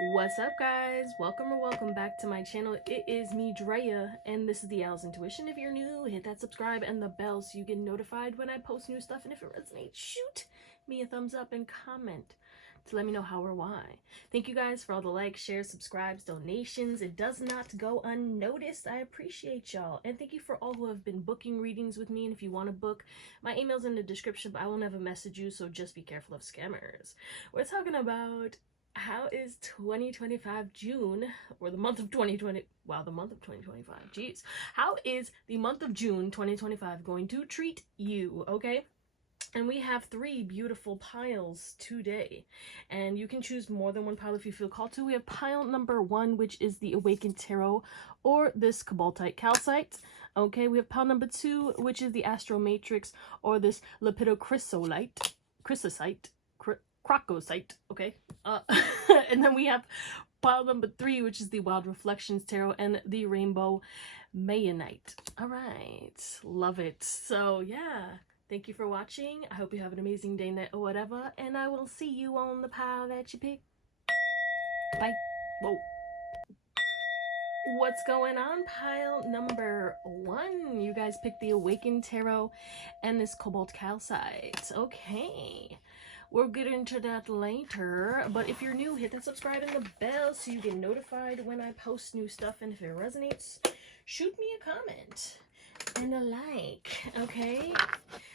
What's up, guys? Welcome or welcome back to my channel. It is me, Drea, and this is the Owlsintuition. If you're new, hit that subscribe and the bell so you get notified when I post new stuff. And if it resonates, shoot me a thumbs up and comment to let me know how or why. Thank you guys for all the likes, shares, subscribes, donations. It does not go unnoticed. I appreciate y'all. And thank you for all who have been booking readings with me. And if you want to book, my email's in the description, but I will never message you, so just be careful of scammers. We're talking about how is 2025 June, or the month of 2020, wow, the month of 2025, jeez. How is the month of June 2025 going to treat you, okay? And we have 3 beautiful piles today, and you can choose more than one pile if you feel called to. We have pile number 1, which is the Awakened Tarot, or this Cobaltite Calcite. Okay, we have pile number 2, which is the Astral Matrix, or this Lepidochrysosite, Crocosite, okay? And then we have pile number 3, which is the Wild Reflections Tarot, and the Rainbow Mayonite. All right, love it. So yeah, thank you for watching. I hope you have an amazing day, night, or whatever, and I will see you on the pile that you pick. Bye. Whoa. What's going on? Pile number 1. You guys picked the Awakened Tarot and this Cobalt Calcite. Okay. We'll get into that later, but if you're new, hit that subscribe and the bell so you get notified when I post new stuff, and if it resonates, shoot me a comment and a like, okay?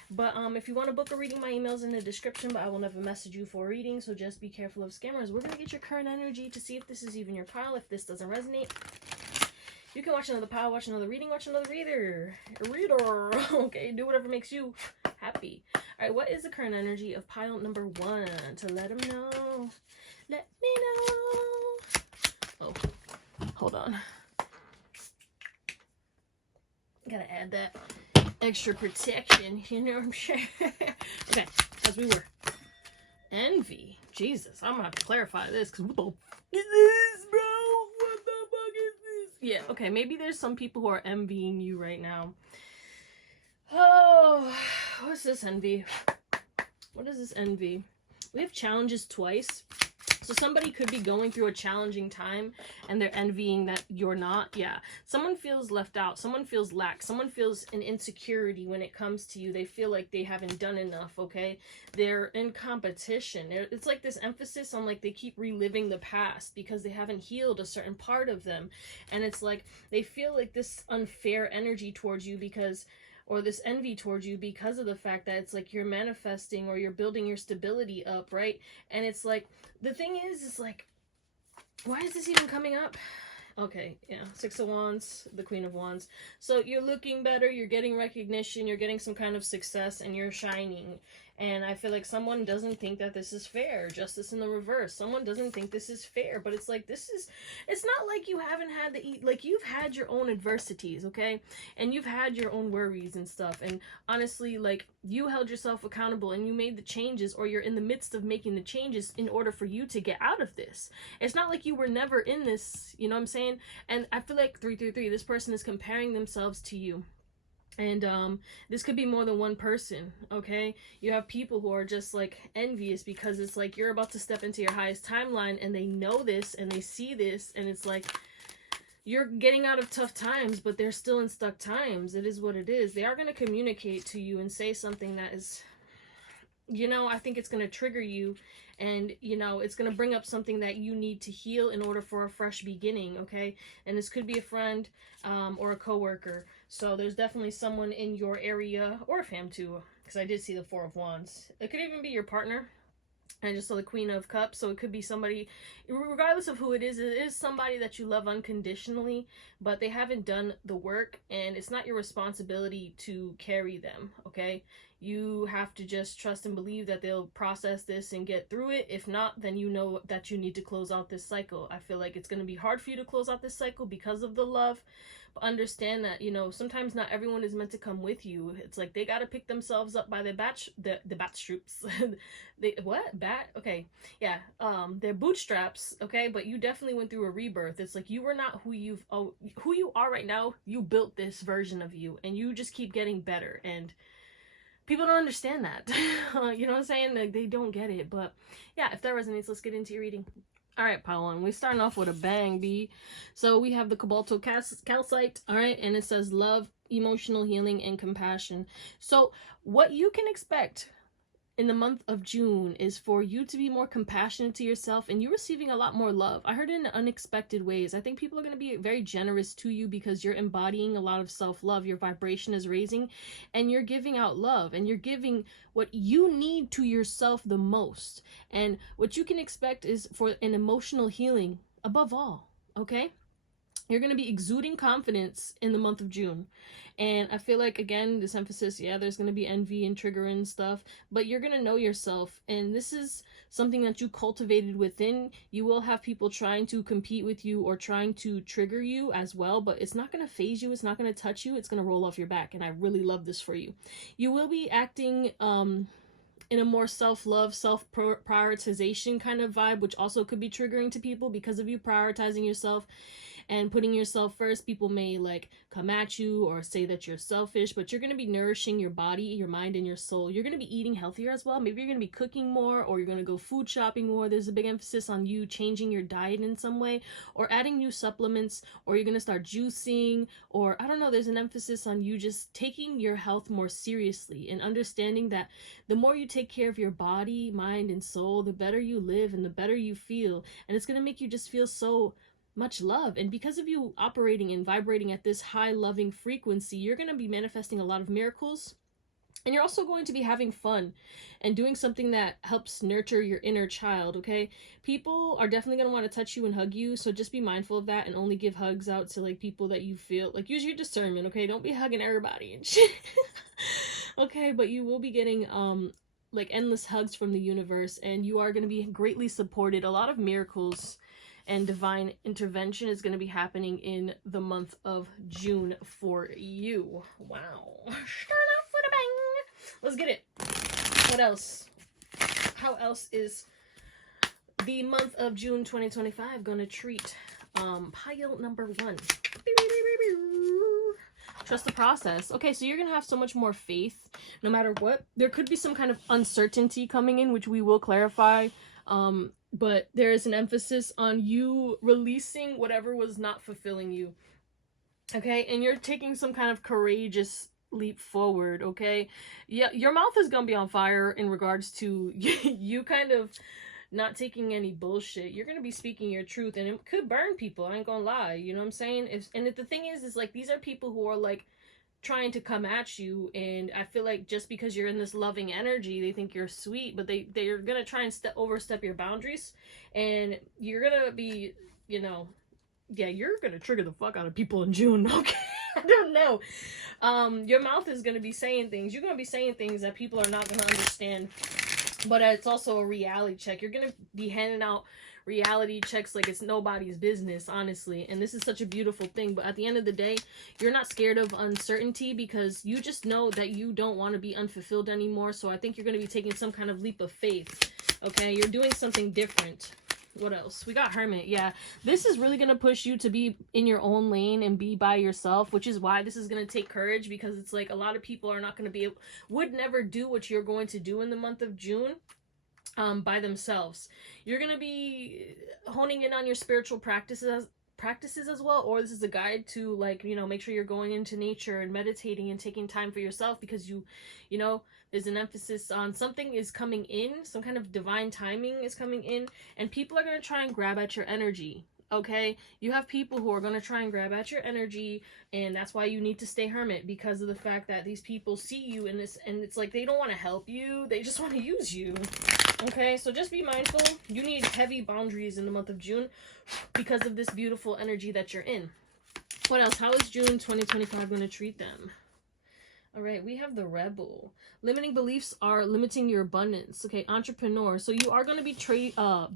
But if you want to book a reading, my email's in the description, but I will never message you for a reading, so just be careful of scammers. We're going to get your current energy to see if this is even your pile. If this doesn't resonate, you can watch another pile, watch another reading, watch another reader, okay? Do whatever makes you happy. All right, what is the current energy of pile number 1? To let them know. Let me know. Oh, hold on. Gotta add that extra protection, you know what I'm saying? Okay, as we were. Envy. Jesus, I'm gonna have to clarify this, because what the fuck is this, bro? What the fuck is this? Yeah, okay, maybe there's some people who are envying you right now. Oh, what's this envy? What is this envy? We have challenges twice. So somebody could be going through a challenging time and they're envying that you're not. Yeah. Someone feels left out. Someone feels lack. Someone feels an insecurity when it comes to you. They feel like they haven't done enough, okay? They're in competition. It's like this emphasis on like they keep reliving the past because they haven't healed a certain part of them. And it's like they feel like this unfair energy towards you because, or this envy towards you because of the fact that it's like you're manifesting or you're building your stability up, right? And it's like, the thing is, it's like, why is this even coming up? Okay, yeah, 6 of Wands, the Queen of Wands. So you're looking better, you're getting recognition, you're getting some kind of success, and you're shining. And I feel like someone doesn't think that this is fair. Justice in the reverse. Someone doesn't think this is fair. But it's like, it's not like you haven't had like you've had your own adversities, okay? And you've had your own worries and stuff. And honestly, like, you held yourself accountable and you made the changes, or you're in the midst of making the changes in order for you to get out of this. It's not like you were never in this, you know what I'm saying? And I feel like 333, this person is comparing themselves to you. And this could be more than one person, okay? You have people who are just like envious because it's like you're about to step into your highest timeline and they know this and they see this, and it's like you're getting out of tough times, but they're still in stuck times. It is what it is. They are going to communicate to you and say something that is, you know, I think it's going to trigger you, and, you know, it's going to bring up something that you need to heal in order for a fresh beginning, okay? And this could be a friend or a coworker. So there's definitely someone in your area, or a fam too, because I did see the 4 of Wands. It could even be your partner. I just saw the Queen of Cups, so it could be somebody, regardless of who it is somebody that you love unconditionally, but they haven't done the work, and it's not your responsibility to carry them, okay? You have to just trust and believe that they'll process this and get through it. If not, then you know that you need to close out this cycle. I feel like it's going to be hard for you to close out this cycle because of the love. But understand that, you know, sometimes not everyone is meant to come with you. It's like they got to pick themselves up by their the bootstraps. Okay, yeah, their bootstraps, okay? But you definitely went through a rebirth. It's like you were not who you are right now. You built this version of you, and you just keep getting better. And people don't understand that. You know what I'm saying? Like, they don't get it. But yeah, if that resonates, let's get into your reading. All right, Pawan, we're starting off with a bang, B. So we have the Cobalto Calcite, all right, and it says love, emotional healing, and compassion. So what you can expect in the month of June is for you to be more compassionate to yourself, and you're receiving a lot more love. I heard it in unexpected ways. I think people are going to be very generous to you because you're embodying a lot of self-love. Your vibration is raising, and you're giving out love, and you're giving what you need to yourself the most. And what you can expect is for an emotional healing above all, okay? You're going to be exuding confidence in the month of June. And I feel like, again, this emphasis, yeah, there's going to be envy and trigger and stuff, but you're going to know yourself. And this is something that you cultivated within. You will have people trying to compete with you or trying to trigger you as well, but it's not going to phase you. It's not going to touch you. It's going to roll off your back. And I really love this for you. You will be acting, in a more self-love, self-prioritization kind of vibe, which also could be triggering to people because of you prioritizing yourself and putting yourself first. People may like come at you or say that you're selfish, but you're going to be nourishing your body, your mind, and your soul. You're going to be eating healthier as well. Maybe you're going to be cooking more, or you're going to go food shopping more. There's a big emphasis on you changing your diet in some way, or adding new supplements, or you're going to start juicing, or I don't know, there's an emphasis on you just taking your health more seriously and understanding that the more you take care of your body, mind, and soul, the better you live and the better you feel. And it's going to make you just feel so much love. And because of you operating and vibrating at this high loving frequency, you're going to be manifesting a lot of miracles, and you're also going to be having fun and doing something that helps nurture your inner child. Okay, people are definitely going to want to touch you and hug you, so just be mindful of that and only give hugs out to like people that you feel like. Use your discernment. Okay, don't be hugging everybody and shit. Okay, but you will be getting like endless hugs from the universe, and you are going to be greatly supported. A lot of miracles and divine intervention is going to be happening in the month of June for you. Wow. Start off with a bang. Let's get it. What else? How else is the month of June 2025 going to treat pile number 1? Trust the process. Okay, so you're going to have so much more faith no matter what. There could be some kind of uncertainty coming in, which we will clarify. But there is an emphasis on you releasing whatever was not fulfilling you. Okay, and you're taking some kind of courageous leap forward. Okay, yeah, your mouth is gonna be on fire in regards to you kind of not taking any bullshit. You're gonna be speaking your truth, and it could burn people. I ain't gonna lie. You know what I'm saying? The thing is like these are people who are like trying to come at you, and I feel like just because you're in this loving energy, they think you're sweet, but they're gonna try and overstep your boundaries, and you're gonna be, you know, yeah, you're gonna trigger the fuck out of people in June. Okay, I don't know. Your mouth is gonna be saying things. You're gonna be saying things that people are not gonna understand, but it's also a reality check. You're gonna be handing out reality checks like it's nobody's business, honestly, and this is such a beautiful thing. But at the end of the day, you're not scared of uncertainty because you just know that you don't want to be unfulfilled anymore. So I think you're going to be taking some kind of leap of faith. Okay, you're doing something different. What else? We got Hermit. Yeah, this is really going to push you to be in your own lane and be by yourself, which is why this is going to take courage, because it's like a lot of people are not going to be would never do what you're going to do in the month of June by themselves. You're going to be honing in on your spiritual practices as well, or this is a guide to, like, you know, make sure you're going into nature and meditating and taking time for yourself, because you know, there's an emphasis on something is coming in, some kind of divine timing is coming in, and people are going to try and grab at your energy. Okay, you have people who are going to try and grab at your energy, and that's why you need to stay hermit, because of the fact that these people see you in this, and it's like they don't want to help you, they just want to use you. Okay, so just be mindful. You need heavy boundaries in the month of June because of this beautiful energy that you're in. What else? How is June 2025 going to treat them? All right, we have the Rebel. Limiting beliefs are limiting your abundance. Okay, entrepreneur. So you are going to be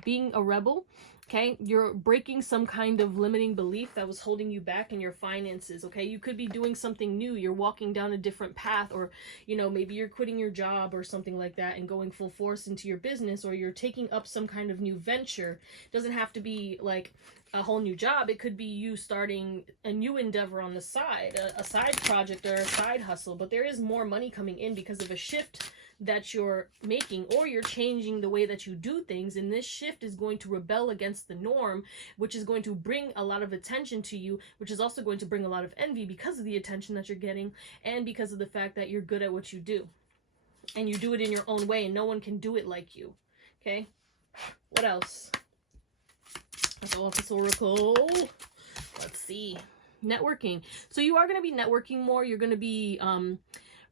being a rebel. Okay, you're breaking some kind of limiting belief that was holding you back in your finances. Okay, you could be doing something new. You're walking down a different path, or, you know, maybe you're quitting your job or something like that and going full force into your business, or you're taking up some kind of new venture. It doesn't have to be like a whole new job. It could be you starting a new endeavor on the side, a side project or a side hustle, but there is more money coming in because of a shift that you're making, or you're changing the way that you do things, and this shift is going to rebel against the norm, which is going to bring a lot of attention to you, which is also going to bring a lot of envy because of the attention that you're getting and because of the fact that you're good at what you do and you do it in your own way and no one can do it like you. Okay, what else? Let's go off this oracle. Let's see. Networking. So you are going to be networking more. You're going to be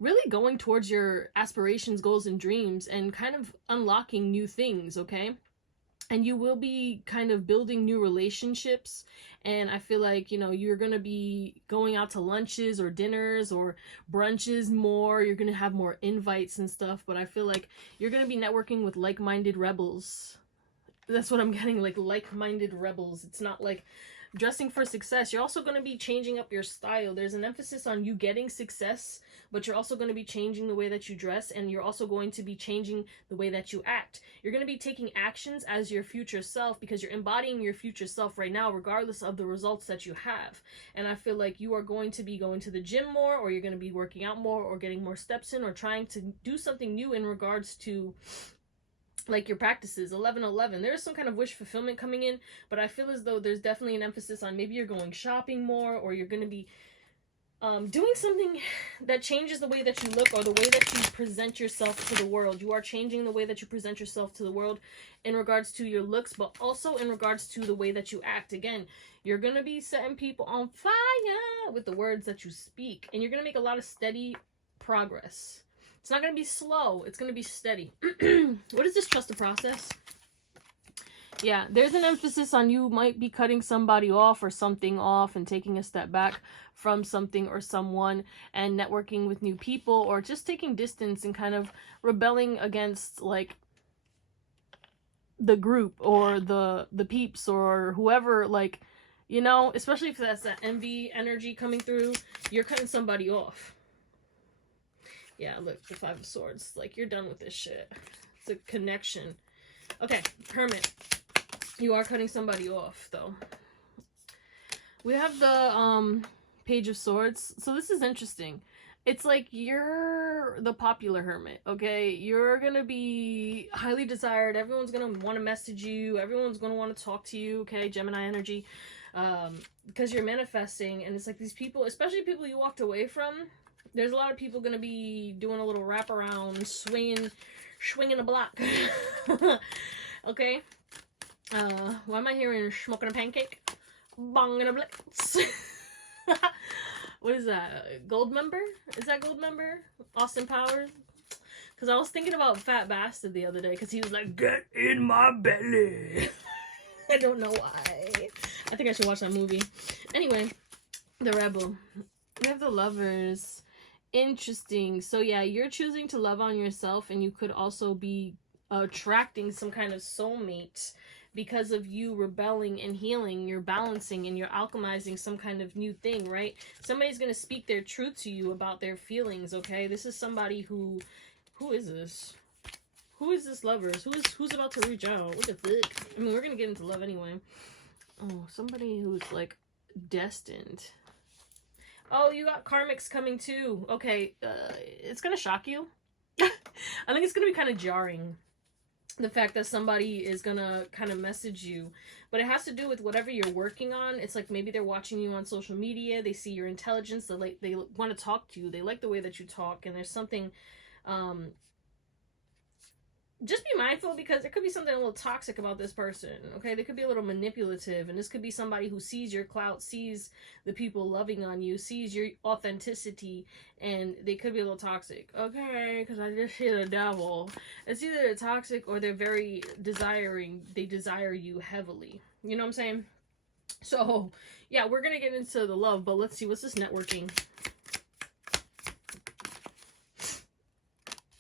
really going towards your aspirations, goals, and dreams, and kind of unlocking new things, okay? And you will be kind of building new relationships. And I feel like, you know, you're going to be going out to lunches or dinners or brunches more. You're going to have more invites and stuff. But I feel like you're going to be networking with like-minded rebels. That's what I'm getting, like-minded rebels. It's not like dressing for success. You're also going to be changing up your style. There's an emphasis on you getting success, but you're also going to be changing the way that you dress, and you're also going to be changing the way that you act. You're going to be taking actions as your future self because you're embodying your future self right now, regardless of the results that you have. And I feel like you are going to be going to the gym more, or you're going to be working out more, or getting more steps in, or trying to do something new in regards to like your practices. 11-11, there's some kind of wish fulfillment coming in, but I feel as though there's definitely an emphasis on maybe you're going shopping more, or you're going to be doing something that changes the way that you look or the way that you present yourself to the world. You are changing the way that you present yourself to the world in regards to your looks, but also in regards to the way that you act. Again, you're going to be setting people on fire with the words that you speak, and you're going to make a lot of steady progress. It's not going to be slow. It's going to be steady. What is this? Trust the process? Yeah, there's an emphasis on you might be cutting somebody off or something off and taking a step back from something or someone and networking with new people, or just taking distance and kind of rebelling against like the group or the peeps or whoever, like, you know, especially if that's that envy energy coming through, you're cutting somebody off. Yeah, look, the 5 of Swords. Like, you're done with this shit. It's a connection. Okay, Hermit. You are cutting somebody off, though. We have the Page of Swords. So this is interesting. It's like you're the popular hermit, okay? You're going to be highly desired. Everyone's going to want to message you. Everyone's going to want to talk to you, okay? Gemini energy. Because you're manifesting. And it's like these people, especially people you walked away from, there's a lot of people going to be doing a little wraparound, swinging a block. Okay? Why am I hearing smoking a pancake? Bonging a blitz. What is that? Gold member? Is that Gold member? Austin Powers? Because I was thinking about Fat Bastard the other day, because he was like, get in my belly. I don't know why. I think I should watch that movie. Anyway, the Rebel. We have the Lovers. Interesting. So yeah, you're choosing to love on yourself, and you could also be attracting some kind of soulmate because of you rebelling and healing. You're balancing and you're alchemizing some kind of new thing, right? Somebody's going to speak their truth to you about their feelings, okay? This is somebody who is this? Who is this Lovers? Who's about to reach out? What the fuck? I mean, we're going to get into love anyway. Oh, somebody who's like destined. Oh, you got karmics coming too. Okay, it's gonna shock you. I think it's gonna be kind of jarring, the fact that somebody is gonna kind of message you, but it has to do with whatever you're working on. It's like maybe they're watching you on social media, they see your intelligence, they want to talk to you, they like the way that you talk, and there's something just be mindful, because there could be something a little toxic about this person, okay? They could be a little manipulative, and this could be somebody who sees your clout, sees the people loving on you, sees your authenticity, and they could be a little toxic, okay? Because I just see the devil. It's either they're toxic or they're very desiring. They desire you heavily. You know what I'm saying? So, yeah, we're going to get into the love, but let's see. What's this networking?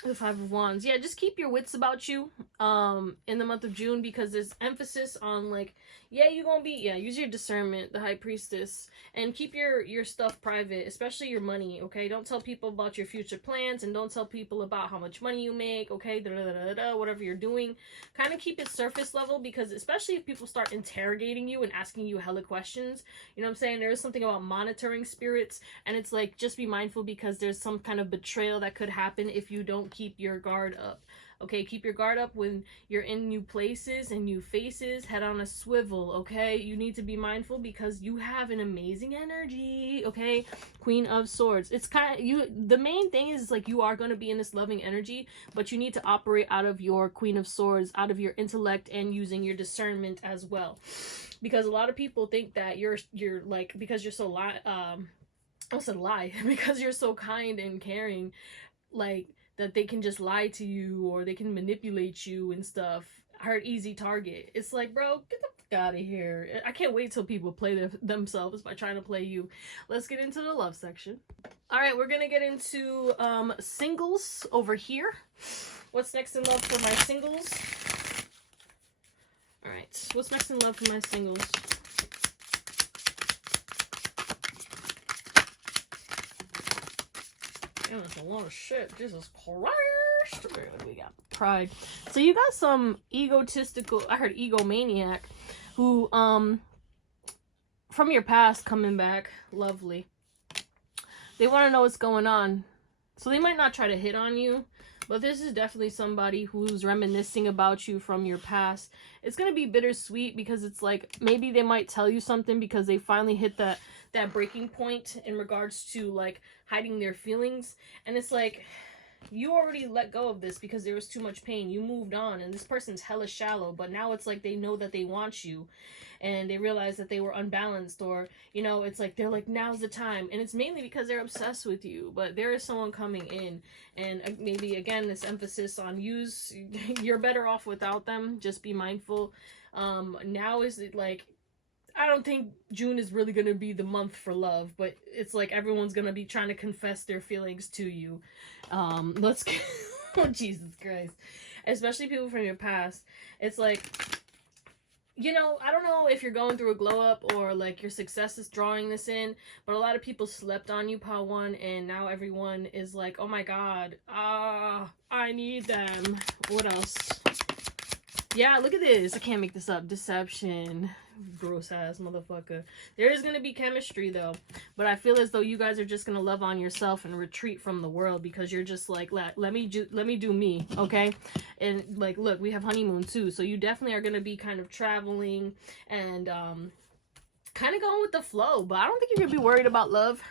The 5 of Wands. Yeah, just keep your wits about you in the month of June, because there's emphasis on, like, yeah, you're gonna be, yeah, use your discernment, the High Priestess, and keep your stuff private, especially your money, okay? Don't tell people about your future plans, and don't tell people about how much money you make, okay? Whatever you're doing, kind of keep it surface level, because especially if people start interrogating you and asking you hella questions, you know what I'm saying? There is something about monitoring spirits, and it's like, just be mindful, because there's some kind of betrayal that could happen if you don't keep your guard up. Okay, keep your guard up when you're in new places and new faces. Head on a swivel, okay? You need to be mindful because you have an amazing energy, okay? Queen of Swords. It's kind of, the main thing is like you are going to be in this loving energy, but you need to operate out of your Queen of Swords, out of your intellect, and using your discernment as well. Because a lot of people think that you're like, because you're so because you're so kind and caring, like, that they can just lie to you or they can manipulate you and stuff. Hard, easy target. It's like, bro, get the fuck out of here. I can't wait till people play themselves by trying to play you. Let's get into the love section. All right, we're gonna get into singles over here. What's next in love for my singles? All right, what's next in love for my singles? Damn, that's a lot of shit. Jesus Christ. We got pride. So you got some egotistical, I heard egomaniac, who, from your past coming back. Lovely. They want to know what's going on. So they might not try to hit on you, but this is definitely somebody who's reminiscing about you from your past. It's going to be bittersweet because it's like, maybe they might tell you something because they finally hit that breaking point in regards to like hiding their feelings. And it's like, you already let go of this because there was too much pain. You moved on, and this person's hella shallow, but now it's like they know that they want you and they realize that they were unbalanced, or, you know, it's like they're like, now's the time. And it's mainly because they're obsessed with you, but there is someone coming in, and maybe again this emphasis on you're better off without them. Just be mindful. Now is it like, I don't think June is really going to be the month for love, but it's like everyone's going to be trying to confess their feelings to you. Let's get, oh, Jesus Christ. Especially people from your past. It's like, you know, I don't know if you're going through a glow up or like your success is drawing this in, but a lot of people slept on you, Pile 1, and now everyone is like, oh my God, I need them. What else? Yeah, look at this. I can't make this up. Deception. Gross ass motherfucker. There is going to be chemistry though, but I feel as though you guys are just going to love on yourself and retreat from the world because you're just like, let me do me, okay? And like, look, we have honeymoon too, so you definitely are going to be kind of traveling and kind of going with the flow, but I don't think you're going to be worried about love.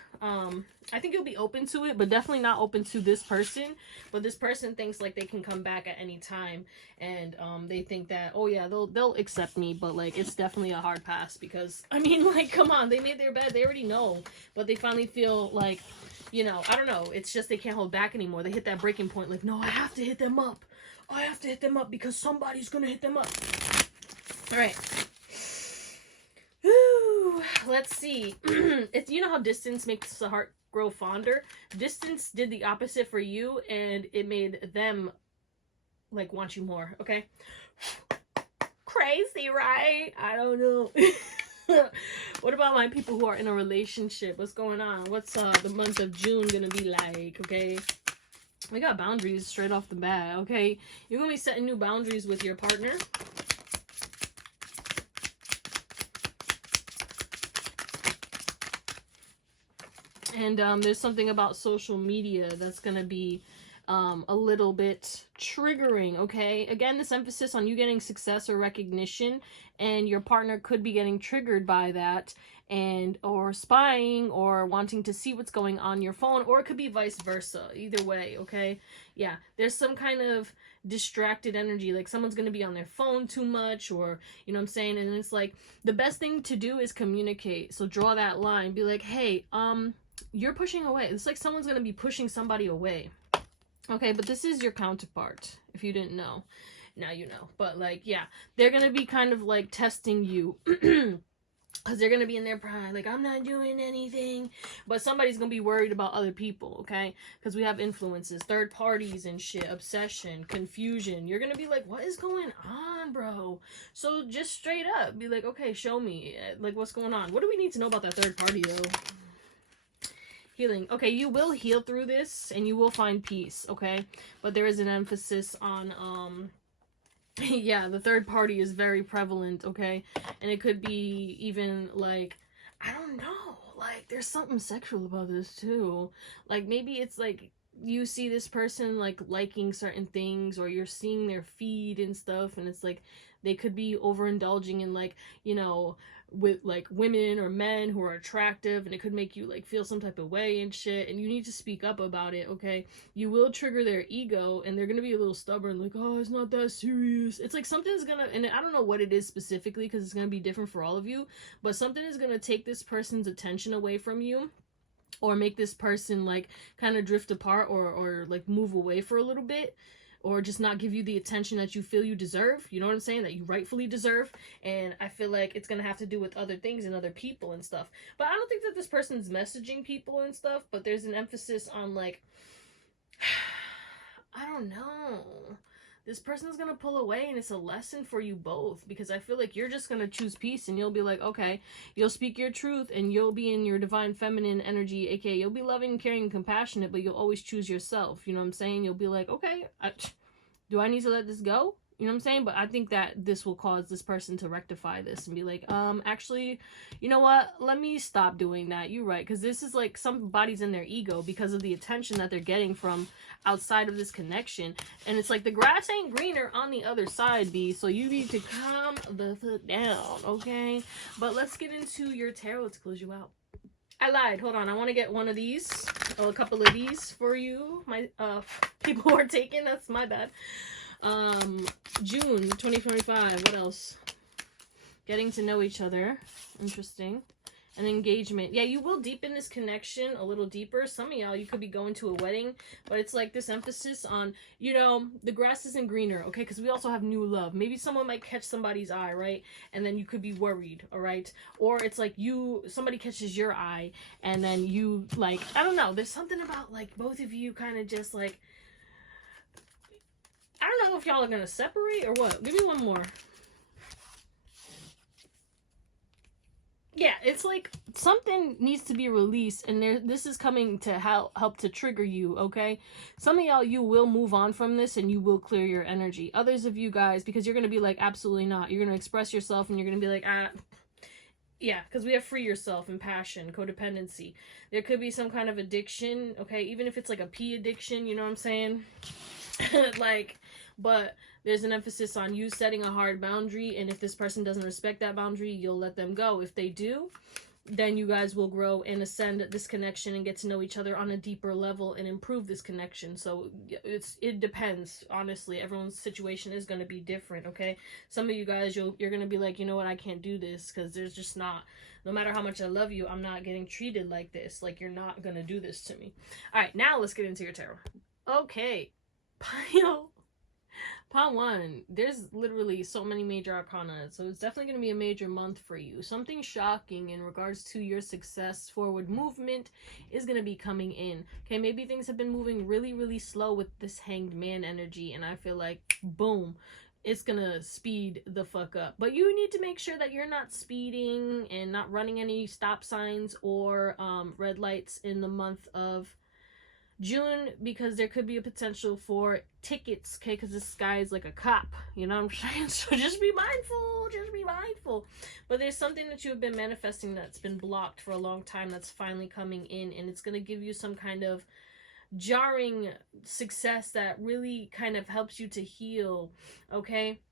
I think you'll be open to it, but definitely not open to this person. But this person thinks like they can come back at any time, and they think that, oh yeah, they'll accept me, but like it's definitely a hard pass because I mean, like, come on, they made their bed, they already know, but they finally feel like, you know, I don't know, it's just they can't hold back anymore. They hit that breaking point, like, no, I have to hit them up. I have to hit them up because somebody's gonna hit them up. All right. Whew, let's see. It's, you know how distance makes the heart grow fonder? Distance did the opposite for you, and it made them like want you more, okay? Crazy, right? I don't know. What about my people who are in a relationship? What's going on? What's the month of June gonna be like, okay? We got boundaries straight off the bat, okay? You're gonna be setting new boundaries with your partner. And there's something about social media that's going to be a little bit triggering, okay? Again, this emphasis on you getting success or recognition, and your partner could be getting triggered by that, and or spying or wanting to see what's going on your phone, or it could be vice versa. Either way, okay? Yeah, there's some kind of distracted energy, like someone's going to be on their phone too much, or, you know what I'm saying? And it's like, the best thing to do is communicate. So draw that line. Be like, hey, you're pushing away. It's like someone's going to be pushing somebody away. Okay, but this is your counterpart. If you didn't know, now you know. But like, yeah, they're going to be kind of like testing you. Because they're going to be in their pride. Like, I'm not doing anything. But somebody's going to be worried about other people, okay? Because we have influences, third parties and shit, obsession, confusion. You're going to be like, what is going on, bro? So just straight up be like, okay, show me. Like, what's going on? What do we need to know about that third party, though? Healing. Okay, you will heal through this and you will find peace, okay? But there is an emphasis on yeah, the third party is very prevalent, okay? And it could be even like, I don't know, like there's something sexual about this too. Like maybe it's like you see this person like liking certain things, or you're seeing their feed and stuff, and it's like they could be overindulging in like, you know, with like women or men who are attractive, and it could make you like feel some type of way and shit, and you need to speak up about it, okay? You will trigger their ego, and they're gonna be a little stubborn, like, oh, it's not that serious. It's like something's gonna, and I don't know what it is specifically because it's gonna be different for all of you, but something is gonna take this person's attention away from you, or make this person like kind of drift apart, or like move away for a little bit, or just not give you the attention that you feel you deserve, you know what I'm saying, that you rightfully deserve. And I feel like it's gonna have to do with other things and other people and stuff. But I don't think that this person's messaging people and stuff, but there's an emphasis on like, I don't know, this person's gonna pull away, and it's a lesson for you both, because I feel like you're just gonna choose peace, and you'll be like, okay, you'll speak your truth, and you'll be in your divine feminine energy, aka you'll be loving, caring, and compassionate, but you'll always choose yourself, you know what I'm saying? You'll be like, okay, do I need to let this go? You know what I'm saying? But I think that this will cause this person to rectify this and be like, actually, you know what? Let me stop doing that. You're right. Because this is like somebody's in their ego because of the attention that they're getting from outside of this connection. And it's like the grass ain't greener on the other side, B. So you need to calm the fuck down, okay? But let's get into your tarot to close you out. I lied. Hold on. I want to get one of these. Oh, a couple of these for you. My people who are taking. That's my bad. June 2025. What else? Getting to know each other. Interesting. An engagement. Yeah, you will deepen this connection a little deeper. Some of y'all, you could be going to a wedding, but it's like this emphasis on, you know, the grass isn't greener, okay? Because we also have new love. Maybe someone might catch somebody's eye, right? And then you could be worried, all right? Or it's like somebody catches your eye, and then you, like, I don't know. There's something about, like, both of you kind of just, like, I don't know if y'all are going to separate or what. Give me one more. Yeah, it's like something needs to be released, and this is coming to help to trigger you, okay? Some of y'all, you will move on from this, and you will clear your energy. Others of you guys, because you're going to be like, absolutely not. You're going to express yourself, and you're going to be like, yeah, because we have free yourself and passion, codependency. There could be some kind of addiction, okay? Even if it's like a pee addiction, you know what I'm saying? Like, but there's an emphasis on you setting a hard boundary, and if this person doesn't respect that boundary, you'll let them go. If they do, then you guys will grow and ascend this connection and get to know each other on a deeper level and improve this connection. So it depends, honestly. Everyone's situation is going to be different, okay? Some of you guys, you're going to be like, you know what, I can't do this, because there's just not, no matter how much I love you, I'm not getting treated like this. Like, you're not going to do this to me. All right, now let's get into your tarot. Okay. Pile 1, there's literally so many major arcana, so it's definitely going to be a major month for you. Something shocking in regards to your success, forward movement is going to be coming in. Okay, maybe things have been moving really, really slow with this Hanged Man energy, and I feel like, boom, it's going to speed the fuck up. But you need to make sure that you're not speeding and not running any stop signs or red lights in the month of June, because there could be a potential for tickets, okay? Because this guy is like a cop, you know what I'm saying? So just be mindful. But there's something that you have been manifesting that's been blocked for a long time that's finally coming in, and it's going to give you some kind of jarring success that really kind of helps you to heal, okay?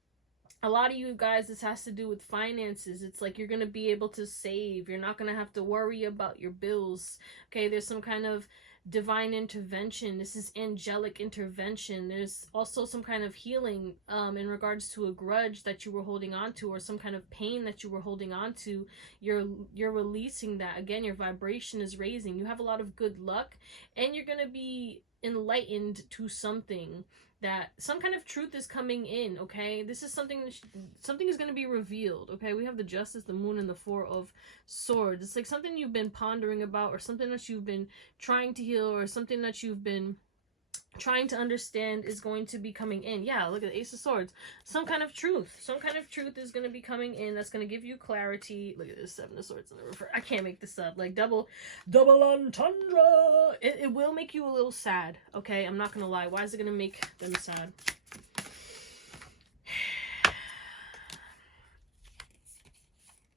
A lot of you guys, this has to do with finances. It's like you're going to be able to save. You're not going to have to worry about your bills, okay? There's some kind of divine intervention. This is angelic intervention. There's also some kind of healing in regards to a grudge that you were holding on to, or some kind of pain that you were holding on to. You're releasing that. Again, your vibration is raising. You have a lot of good luck, and you're going to be enlightened to something, that some kind of truth is coming in, okay? This is something something is going to be revealed, okay? We have the Justice, the Moon, and the Four of Swords. It's like something you've been pondering about, or something that you've been trying to heal, or something that you've been trying to understand is going to be coming in. Yeah, look at the Ace of Swords. Some kind of truth is going to be coming in that's going to give you clarity. Look at this, Seven of Swords in the reverse. I can't make this up. Like double entendre. It will make you a little sad, okay? I'm not going to lie. Why is it going to make them sad?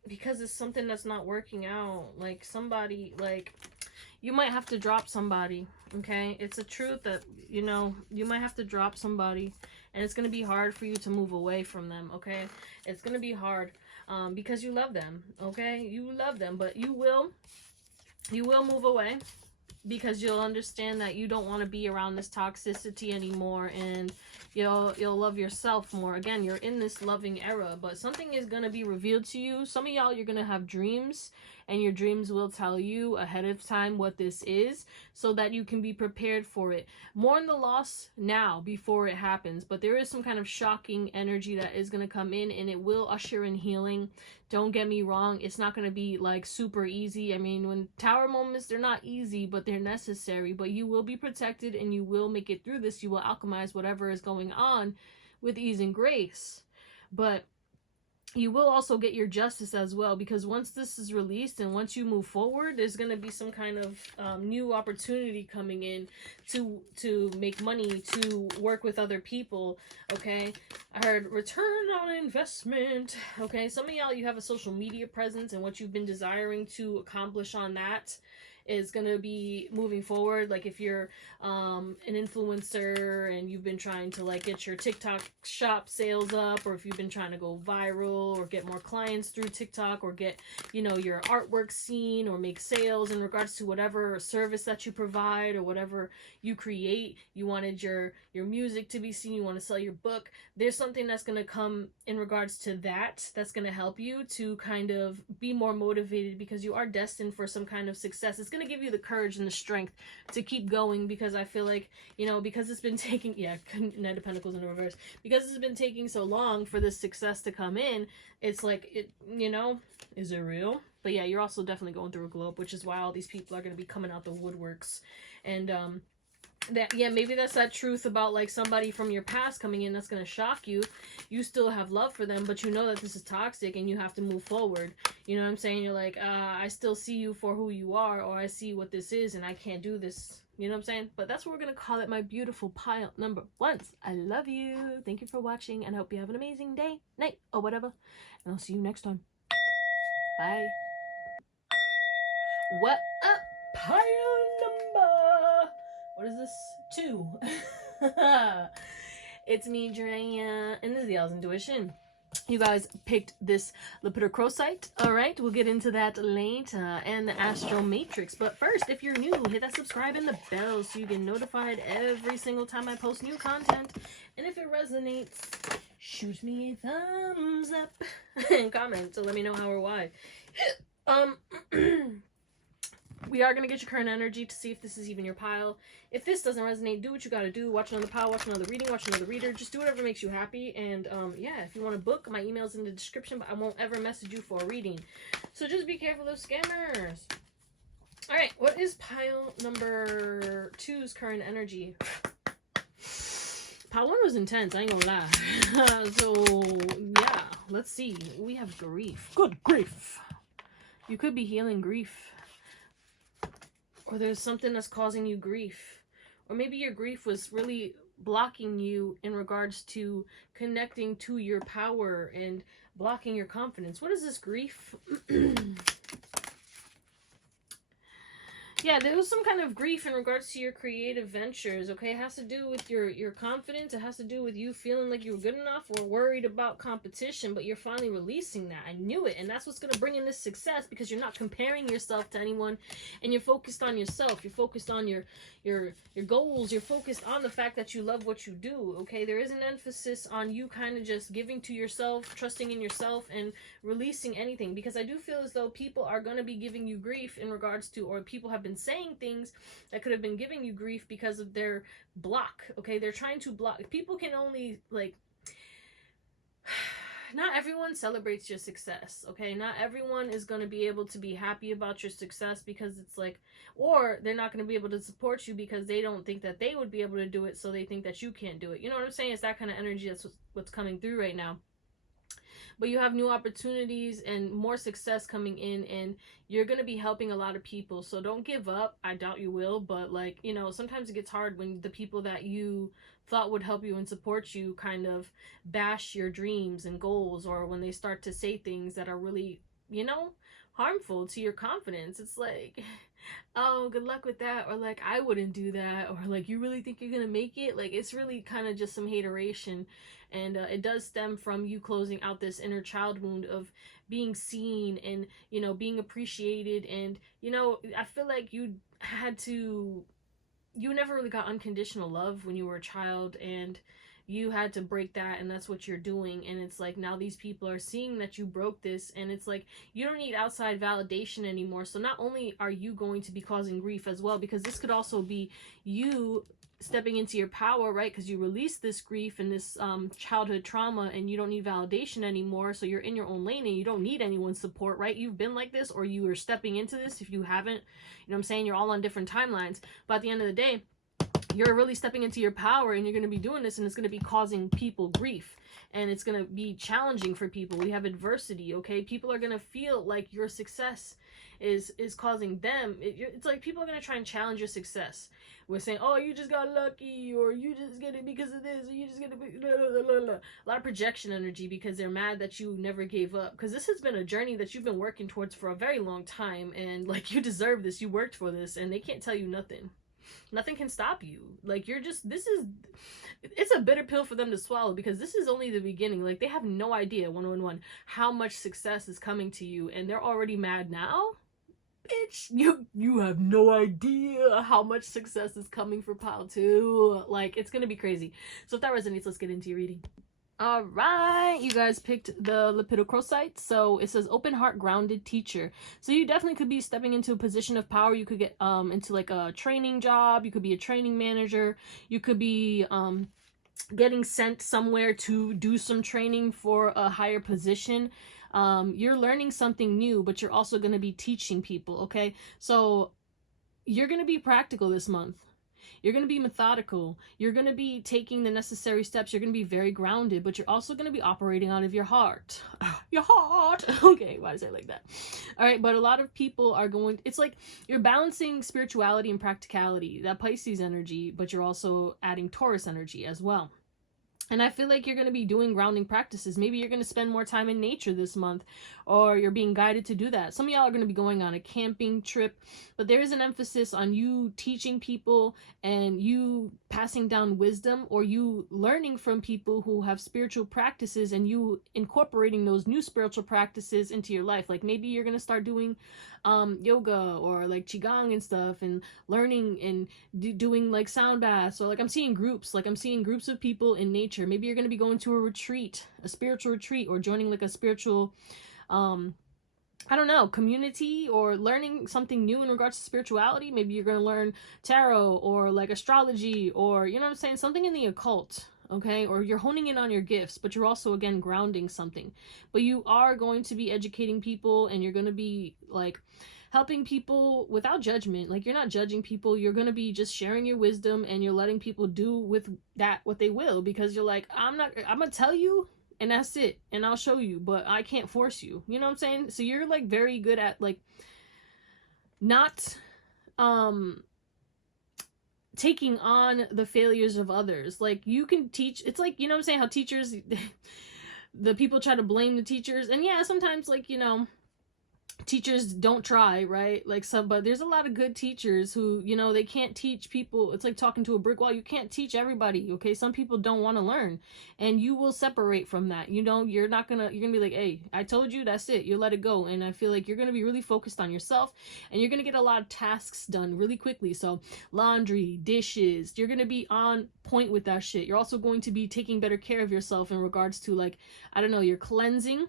Because it's something that's not working out. Like somebody, like, you might have to drop somebody, okay? It's a truth that, you know, you might have to drop somebody, and it's going to be hard for you to move away from them, okay? It's going to be hard because you love them, okay? You love them, but you will move away because you'll understand that you don't want to be around this toxicity anymore, and you'll love yourself more. Again, you're in this loving era, but something is going to be revealed to you. Some of y'all, you're going to have dreams, and your dreams will tell you ahead of time what this is so that you can be prepared for it. Mourn the loss now before it happens, but there is some kind of shocking energy that is going to come in, and it will usher in healing. Don't get me wrong, it's not going to be like super easy. I mean, when tower moments, they're not easy, but they're necessary. But you will be protected, and you will make it through this. You will alchemize whatever is going on with ease and grace. But you will also get your justice as well, because once this is released and once you move forward, there's going to be some kind of new opportunity coming in to make money, to work with other people, okay? I heard return on investment, okay? Some of y'all, you have a social media presence, and what you've been desiring to accomplish on that is going to be moving forward. Like if you're an influencer and you've been trying to like get your TikTok shop sales up, or if you've been trying to go viral or get more clients through TikTok, or get, you know, your artwork seen, or make sales in regards to whatever service that you provide or whatever you create, you wanted your music to be seen, you want to sell your book, there's something that's going to come in regards to that's going to help you to kind of be more motivated, because you are destined for some kind of success. It's going to give you the courage and the strength to keep going, because I feel like, you know, because it's been taking, yeah, Knight of Pentacles in reverse, because it's been taking so long for this success to come in, it's like, it, you know, is it real? But yeah, you're also definitely going through a glow up, which is why all these people are going to be coming out the woodworks. And that, yeah, maybe that's that truth about like somebody from your past coming in that's going to shock you. You still have love for them, but you know that this is toxic and you have to move forward. You know what I'm saying? You're like, I still see you for who you are, or I see what this is and I can't do this. You know what I'm saying? But that's what we're going to call it, my beautiful pile number ones. I love you. Thank you for watching, and I hope you have an amazing day, night, or whatever. And I'll see you next time. Bye. What up, pile number? What is this? 2. It's me, Drea, and this is Theowlsintuition. You guys picked this lepidocrocite. All right, we'll get into that later, and the astral matrix. But first, if you're new, hit that subscribe and the bell so you get notified every single time I post new content. And if it resonates, shoot me a thumbs up and comment to let me know how or why. We are going to get your current energy to see if this is even your pile. If this doesn't resonate, do what you got to do. Watch another pile, watch another reading, watch another reader. Just do whatever makes you happy. And yeah, if you want to book, my email's in the description, but I won't ever message you for a reading. So just be careful of scammers. All right, what is pile number 2's current energy? Pile 1 was intense, I ain't gonna lie. So yeah, let's see. We have grief. Good grief. You could be healing grief. Or there's something that's causing you grief. Or maybe your grief was really blocking you in regards to connecting to your power and blocking your confidence. What is this grief? Yeah, there was some kind of grief in regards to your creative ventures, okay? It has to do with your confidence. It has to do with you feeling like you were good enough or worried about competition, but you're finally releasing that. I knew it, and that's what's going to bring in this success, because you're not comparing yourself to anyone, and you're focused on yourself. You're focused on your goals. You're focused on the fact that you love what you do, okay? There is an emphasis on you kind of just giving to yourself, trusting in yourself, and releasing anything, because I do feel as though people are going to be giving you grief in regards to, or people have been saying things that could have been giving you grief because of their block, okay? They're trying to block. People can only, like, not everyone celebrates your success, okay? Not everyone is going to be able to be happy about your success, because it's like, or they're not going to be able to support you because they don't think that they would be able to do it, so they think that you can't do it. You know what I'm saying? It's that kind of energy that's what's coming through right now. But you have new opportunities and more success coming in, and you're going to be helping a lot of people. So don't give up. I doubt you will, but like, you know, sometimes it gets hard when the people that you thought would help you and support you kind of bash your dreams and goals, or when they start to say things that are really you know, harmful to your confidence. It's like, oh, good luck with that, or like, I wouldn't do that, or like, you really think you're gonna make it? Like, it's really kind of just some hateration, and it does stem from you closing out this inner child wound of being seen and, you know, being appreciated. And, you know, I feel like you never really got unconditional love when you were a child, and you had to break that, and that's what you're doing. And it's like, now these people are seeing that you broke this, and it's like, you don't need outside validation anymore. So not only are you going to be causing grief as well, because this could also be you stepping into your power, right? Because you released this grief and this childhood trauma, and you don't need validation anymore. So you're in your own lane and you don't need anyone's support, right? You've been like this, or you are stepping into this. If you haven't, you know what I'm saying? You're all on different timelines. But at the end of the day, you're really stepping into your power, and you're going to be doing this, and it's going to be causing people grief, and it's going to be challenging for people. We have adversity, okay? People are going to feel like your success is causing them. It's like people are going to try and challenge your success. We're saying, oh, you just got lucky, or you just get it because of this, or you just get it, blah, blah, blah, blah. A lot of projection energy, because they're mad that you never gave up, because this has been a journey that you've been working towards for a very long time, and like, you deserve this, you worked for this, and they can't tell you nothing. Nothing can stop you. Like, you're just, it's a bitter pill for them to swallow, because this is only the beginning. Like, they have no idea, 111, how much success is coming to you, and they're already mad now. Bitch, you have no idea how much success is coming for pile 2. Like, it's gonna be crazy. So if that resonates, let's get into your reading. All right, you guys picked the lepidocrocite. So it says open heart, grounded teacher. So you definitely could be stepping into a position of power. You could get into like a training job. You could be a training manager. You could be getting sent somewhere to do some training for a higher position. You're learning something new, but you're also going to be teaching people, okay? So you're going to be practical this month. You're going to be methodical. You're going to be taking the necessary steps. You're going to be very grounded, but you're also going to be operating out of your heart. Your heart. Okay, why did I say it like that? All right, but a lot of people are going, it's like you're balancing spirituality and practicality, that Pisces energy, but you're also adding Taurus energy as well. And I feel like you're going to be doing grounding practices. Maybe you're going to spend more time in nature this month, or you're being guided to do that. Some of y'all are going to be going on a camping trip, but there is an emphasis on you teaching people and you passing down wisdom, or you learning from people who have spiritual practices and you incorporating those new spiritual practices into your life. Like, maybe you're going to start doing yoga or like qigong and stuff, and learning and doing like sound baths, or like I'm seeing groups of people in nature. Maybe you're going to be going to a retreat, a spiritual retreat, or joining like a spiritual I don't know, community, or learning something new in regards to spirituality. Maybe you're going to learn tarot or like astrology, or, you know what I'm saying, something in the occult. Okay, or you're honing in on your gifts, but you're also, again, grounding something. But you are going to be educating people, and you're going to be like helping people without judgment. Like, you're not judging people. You're going to be just sharing your wisdom, and you're letting people do with that what they will, because you're like, I'm going to tell you, and that's it, and I'll show you, but I can't force you. You know what I'm saying? So you're like very good at like not taking on the failures of others. Like, you can teach. It's like, you know what I'm saying, how teachers, the people try to blame the teachers, and yeah, sometimes, like, you know, teachers don't try, right? Like, some, but there's a lot of good teachers who, you know, they can't teach people. It's like talking to a brick wall. You can't teach everybody, okay? Some people don't want to learn, and you will separate from that. You know, you're gonna be like, hey, I told you, that's it. You let it go. And I feel like you're gonna be really focused on yourself, and you're gonna get a lot of tasks done really quickly. So laundry, dishes, you're gonna be on point with that shit. You're also going to be taking better care of yourself in regards to, like, I don't know, you're cleansing,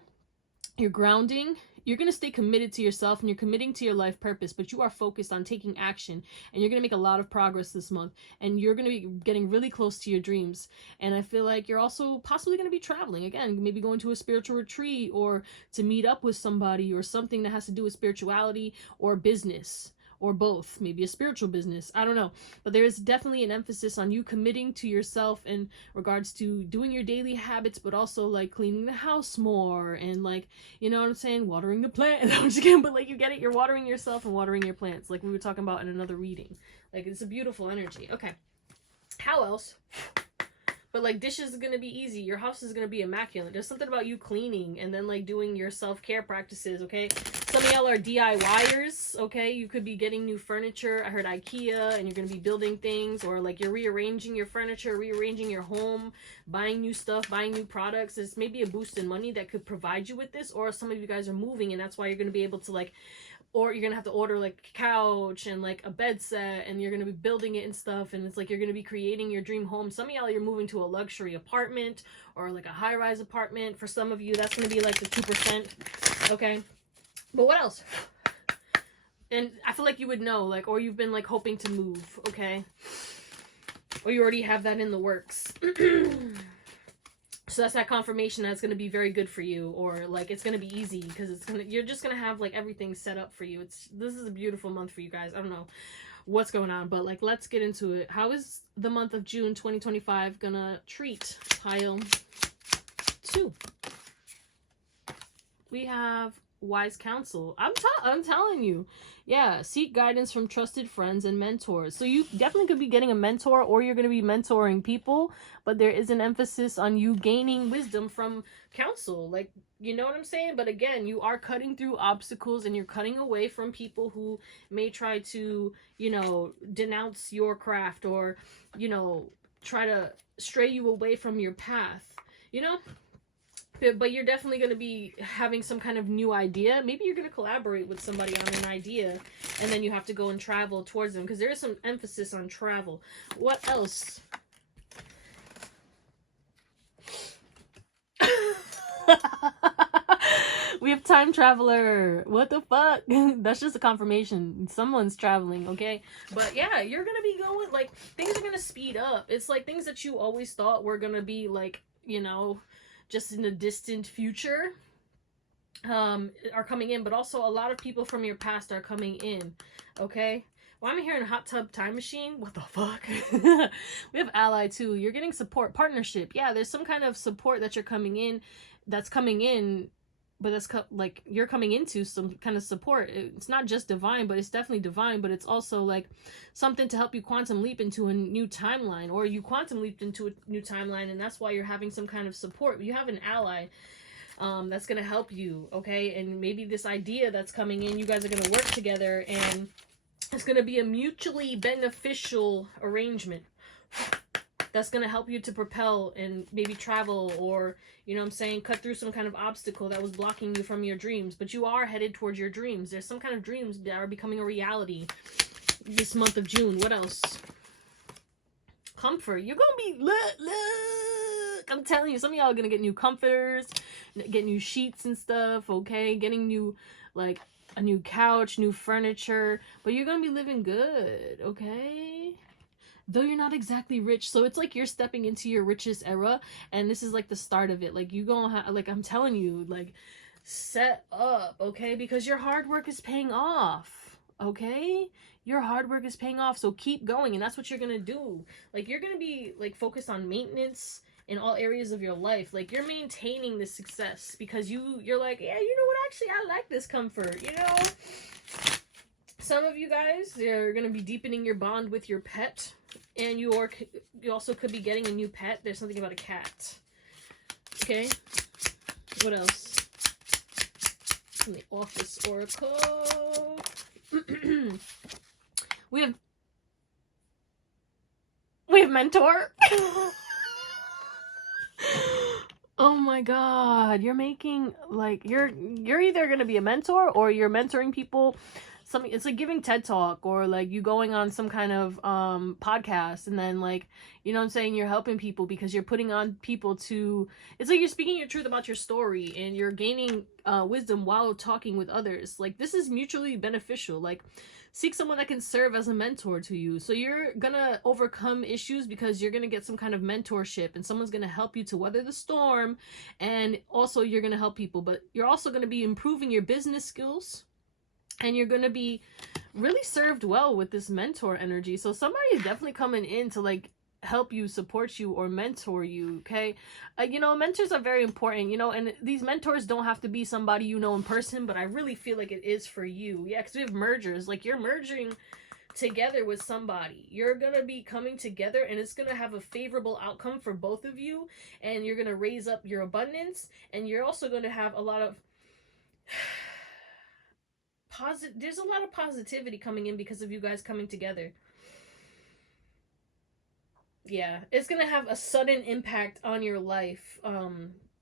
you're grounding. You're going to stay committed to yourself, and you're committing to your life purpose, but you are focused on taking action, and you're going to make a lot of progress this month, and you're going to be getting really close to your dreams. And I feel like you're also possibly going to be traveling, again, maybe going to a spiritual retreat, or to meet up with somebody, or something that has to do with spirituality or business, or both, maybe a spiritual business. I don't know. But there's definitely an emphasis on you committing to yourself in regards to doing your daily habits, but also like cleaning the house more, and like, you know what I'm saying, watering the plant. I'm just kidding, but like, you get it. You're watering yourself and watering your plants, like we were talking about in another reading. Like, it's a beautiful energy. Okay. How else But like dishes is gonna be easy. Your house is gonna be immaculate. There's something about you cleaning and then like doing your self-care practices, okay? Some of y'all are DIYers, okay? You could be getting new furniture. I heard IKEA, and you're gonna be building things, or like you're rearranging your furniture, rearranging your home, buying new stuff, buying new products. There's maybe a boost in money that could provide you with this, or some of you guys are moving, and that's why you're gonna be able to like, or you're gonna have to order like a couch and like a bed set, and you're gonna be building it and stuff, and it's like you're gonna be creating your dream home. Some of y'all, you're moving to a luxury apartment or like a high-rise apartment. For some of you, that's gonna be like the 2%, okay? But what else? And I feel like you would know, like, or you've been like hoping to move, okay? Or you already have that in the works. So that's that confirmation that it's going to be very good for you, or like it's going to be easy because you're just going to have like everything set up for you. This is a beautiful month for you guys. I don't know what's going on, but like let's get into it. How is the month of June 2025 going to treat pile 2? We have wise counsel. I'm telling you, yeah, seek guidance from trusted friends and mentors. So you definitely could be getting a mentor, or you're going to be mentoring people, but there is an emphasis on you gaining wisdom from counsel, like, you know what I'm saying? But again, you are cutting through obstacles, and you're cutting away from people who may try to, you know, denounce your craft, or, you know, try to stray you away from your path, you know. But you're definitely going to be having some kind of new idea. Maybe you're going to collaborate with somebody on an idea, and then you have to go and travel towards them, because there is some emphasis on travel. What else? We have time traveler. What the fuck? That's just a confirmation. Someone's traveling, okay? But yeah, you're going to be going, like, things are going to speed up. It's like things that you always thought were going to be, like, you know, just in the distant future, are coming in, but also a lot of people from your past are coming in, okay? Why am I hearing hot tub time machine? What the fuck? We have ally too. You're getting support, partnership. Yeah, there's some kind of support that you're coming in, but that's like you're coming into some kind of support. It's not just divine, but it's definitely divine, but it's also like something to help you quantum leap into a new timeline, or you quantum leaped into a new timeline, and that's why you're having some kind of support. You have an ally that's going to help you, okay? And maybe this idea that's coming in, you guys are going to work together, and it's going to be a mutually beneficial arrangement that's going to help you to propel and maybe travel, or, you know what I'm saying, cut through some kind of obstacle that was blocking you from your dreams. But you are headed towards your dreams. There's some kind of dreams that are becoming a reality this month of June. What else? Comfort. You're going to be, look, I'm telling you, some of y'all are going to get new comforters, get new sheets and stuff, okay? Getting new, like, a new couch, new furniture, but you're going to be living good, okay? Though you're not exactly rich, so it's like you're stepping into your richest era, and this is like the start of it. Like, you gonna have, like, I'm telling you, like, set up, okay? Because your hard work is paying off, okay? Your hard work is paying off, so keep going, and that's what you're gonna do. Like, you're gonna be, like, focused on maintenance in all areas of your life. Like, you're maintaining this success because you're like, yeah, you know what, actually, I like this comfort, you know? Some of you guys are going to be deepening your bond with your pet, and you also could be getting a new pet. There's something about a cat. Okay? What else? From the Office Oracle. We have mentor. Oh my god, you're making, like, you're either going to be a mentor, or you're mentoring people. It's like giving TED Talk, or like you going on some kind of podcast, and then, like, you know what I'm saying, you're helping people because you're putting on people to, it's like you're speaking your truth about your story, and you're gaining wisdom while talking with others. Like, this is mutually beneficial. Like, seek someone that can serve as a mentor to you. So you're gonna overcome issues because you're gonna get some kind of mentorship, and someone's gonna help you to weather the storm, and also you're gonna help people, but you're also gonna be improving your business skills. And you're going to be really served well with this mentor energy. So somebody is definitely coming in to, like, help you, support you, or mentor you, okay? You know, mentors are very important, you know, and these mentors don't have to be somebody you know in person, but I really feel like it is for you. Yeah, because we have mergers. Like, you're merging together with somebody. You're going to be coming together, and it's going to have a favorable outcome for both of you, and you're going to raise up your abundance, and you're also going to have a lot of there's a lot of positivity coming in because of you guys coming together. Yeah, it's going to have a sudden impact on your life.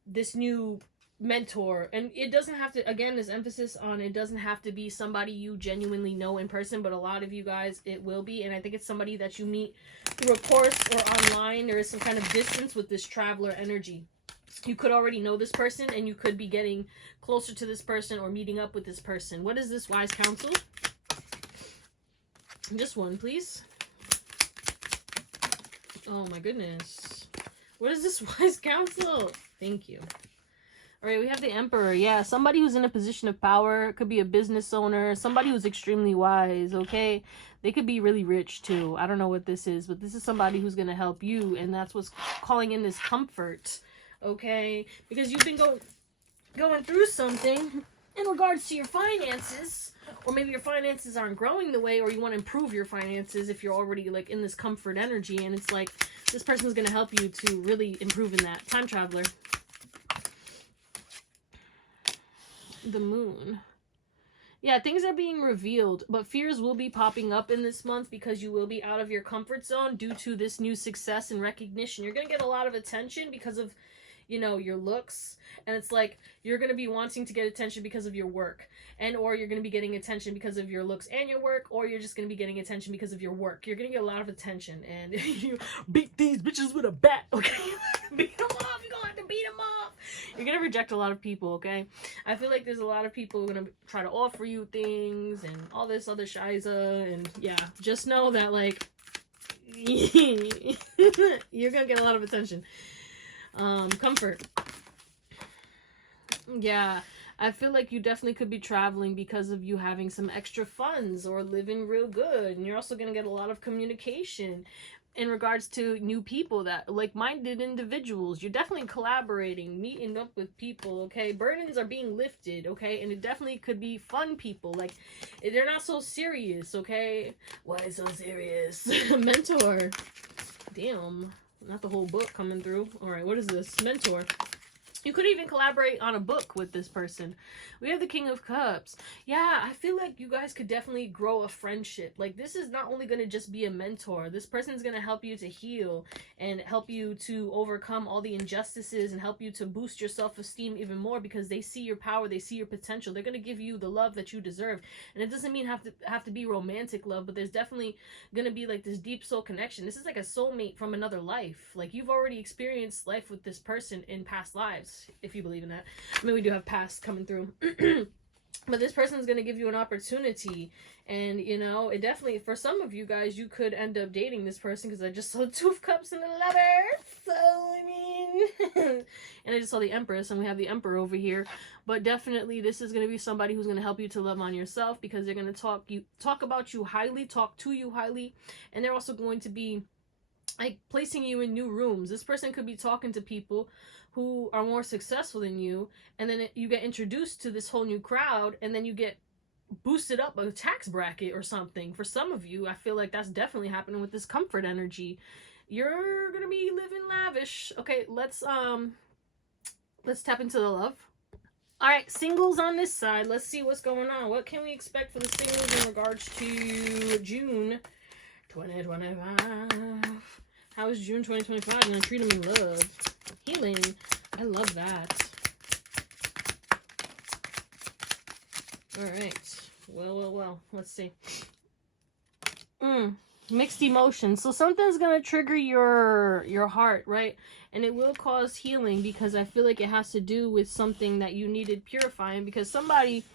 This new mentor, and it doesn't have to, again, this emphasis on it doesn't have to be somebody you genuinely know in person, but a lot of you guys it will be, and I think it's somebody that you meet through a course or online. There is some kind of distance with this traveler energy. You could already know this person, and you could be getting closer to this person or meeting up with this person. What is this wise counsel? Just one, please. Oh my goodness. What is this wise counsel? Thank you. All right, we have the Emperor. Yeah, somebody who's in a position of power. It could be a business owner. Somebody who's extremely wise, okay? They could be really rich, too. I don't know what this is, but this is somebody who's going to help you, and that's what's calling in this comfort, okay? Because you've been going through something in regards to your finances, or maybe your finances aren't growing the way, or you want to improve your finances if you're already, like, in this comfort energy, and it's like this person's going to help you to really improve in that. Time traveler. The Moon. Yeah, things are being revealed, but fears will be popping up in this month because you will be out of your comfort zone due to this new success and recognition. You're going to get a lot of attention because of, you know, your looks, and it's like you're going to be wanting to get attention because of your work, and or you're going to be getting attention because of your looks and your work, or you're just going to be getting attention because of your work. You're going to get a lot of attention, and you beat these bitches with a bat, okay? Beat them off. You're going to have to beat them off. You're going to reject a lot of people, okay? I feel like there's a lot of people who are going to try to offer you things and all this other shiza, and yeah, just know that, like, you're going to get a lot of attention. Comfort. Yeah, I feel like you definitely could be traveling because of you having some extra funds or living real good, and you're also going to get a lot of communication in regards to new people, that like-minded individuals. You're definitely collaborating, meeting up with people, okay? Burdens are being lifted, okay? And it definitely could be fun people. Like, they're not so serious, okay? Why so serious? Mentor. Damn. Not the whole book coming through. All right, what is this? Mentor. You could even collaborate on a book with this person. We have the King of Cups. Yeah, I feel like you guys could definitely grow a friendship. Like, this is not only going to just be a mentor. This person's going to help you to heal and help you to overcome all the injustices and help you to boost your self-esteem even more because they see your power, they see your potential. They're going to give you the love that you deserve. And it doesn't mean have to be romantic love, but there's definitely going to be like this deep soul connection. This is like a soulmate from another life. Like, you've already experienced life with this person in past lives, if you believe in that. I mean, we do have past coming through. But this person is going to give you an opportunity, and you know, it definitely, for some of you guys, you could end up dating this person, because I just saw the Two of Cups and the Lover, so I mean and I just saw the Empress, and we have the Emperor over here. But definitely this is going to be somebody who's going to help you to love on yourself, because they're going to talk about you highly, talk to you highly, and they're also going to be like placing you in new rooms. This person could be talking to people who are more successful than you, and then you get introduced to this whole new crowd, and then you get boosted up a tax bracket or something. For some of you, I feel like that's definitely happening with this comfort energy. You're gonna be living lavish. Okay, let's tap into the love. All right, singles on this side. Let's see what's going on. What can we expect for the singles in regards to June 2025? How is June 2025 gonna treat them in love? Healing. I love that. All right. Well. Let's see. Mixed emotions. So something's gonna trigger your heart, right? And it will cause healing, because I feel like it has to do with something that you needed purifying, because somebody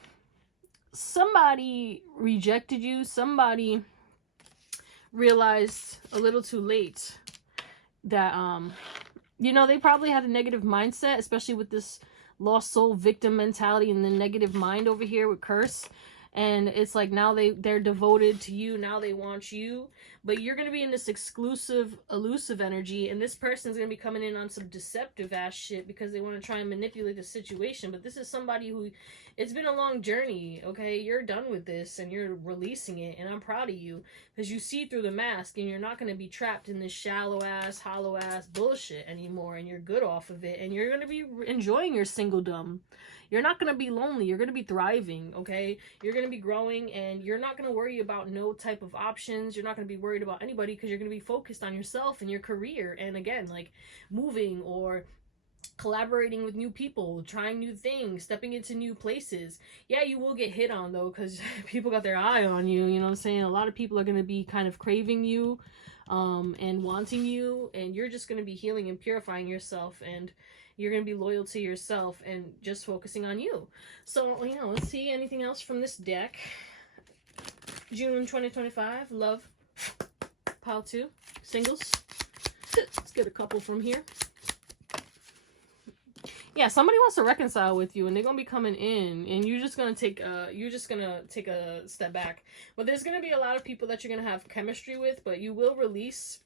rejected you. Somebody realized a little too late that you know, they probably had a negative mindset, especially with this lost soul victim mentality and the negative mind over here with curse. and it's like now they're devoted to you, now they want you, but you're going to be in this exclusive, elusive energy, and this person's going to be coming in on some deceptive ass shit because they want to try and manipulate the situation. But this is somebody who, it's been a long journey, okay? You're done with this and you're releasing it, and I'm proud of you because you see through the mask, and you're not going to be trapped in this shallow ass, hollow ass bullshit anymore, and you're good off of it, and you're going to be enjoying your singledom. You're not going to be lonely. You're going to be thriving, okay? You're going to be growing, and you're not going to worry about no type of options. You're not going to be worried about anybody because you're going to be focused on yourself and your career. And again, like moving or collaborating with new people, trying new things, stepping into new places. Yeah, you will get hit on, though, because people got their eye on you. You know what I'm saying? A lot of people are going to be kind of craving you and wanting you, and you're just going to be healing and purifying yourself, and you're going to be loyal to yourself and just focusing on you. So, you know, let's see anything else from this deck. June 2025, love, pile 2, singles. Let's get a couple from here. Yeah, somebody wants to reconcile with you, and they're going to be coming in, and you're just going to take a step back. But there's going to be a lot of people that you're going to have chemistry with, but you will release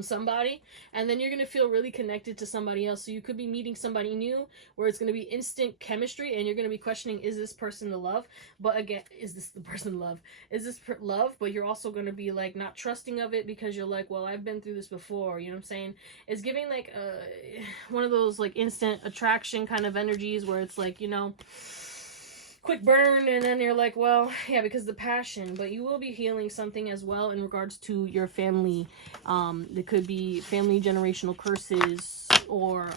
somebody, and then you're going to feel really connected to somebody else. So you could be meeting somebody new where it's going to be instant chemistry, and you're going to be questioning, is this person the love? But again, is this the person love? Is this love? But you're also going to be like not trusting of it because you're like, well, I've been through this before. You know what I'm saying? It's giving like one of those like instant attraction kind of energies where it's like, you know, quick burn, and then you're like, well, yeah, because the passion. But you will be healing something as well in regards to your family. There could be family generational curses, or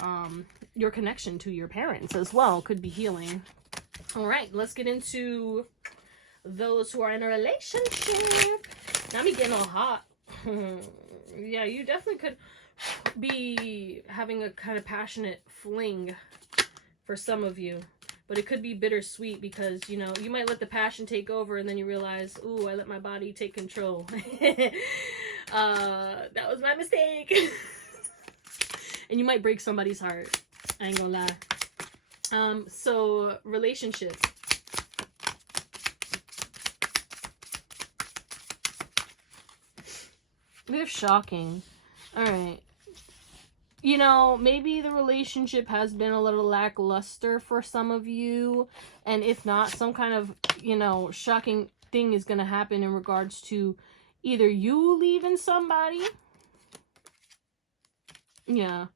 your connection to your parents as well could be healing. All right, let's get into those who are in a relationship. Now me getting all hot. Yeah, you definitely could be having a kind of passionate fling for some of you. But it could be bittersweet because, you know, you might let the passion take over, and then you realize, ooh, I let my body take control. That was my mistake. And you might break somebody's heart. I ain't gonna lie. So, relationships. We have shocking. Alright. You know, maybe the relationship has been a little lackluster for some of you. And if not, some kind of, you know, shocking thing is going to happen in regards to either you leaving somebody. Yeah.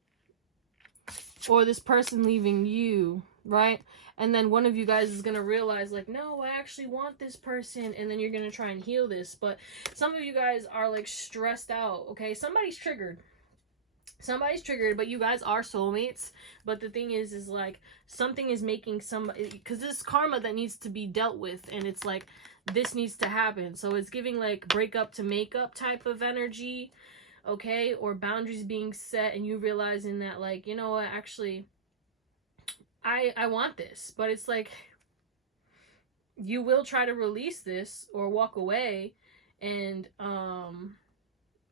Or this person leaving you, right? And then one of you guys is going to realize, like, no, I actually want this person. And then you're going to try and heal this. But some of you guys are, like, stressed out, okay? Somebody's triggered. Somebody's triggered, but you guys are soulmates. But the thing is like, something is making somebody, because this karma that needs to be dealt with, and it's like, this needs to happen. So it's giving like breakup to makeup type of energy, okay? Or boundaries being set, and you realizing that, like, you know what, actually, I want this. But it's like, you will try to release this or walk away, and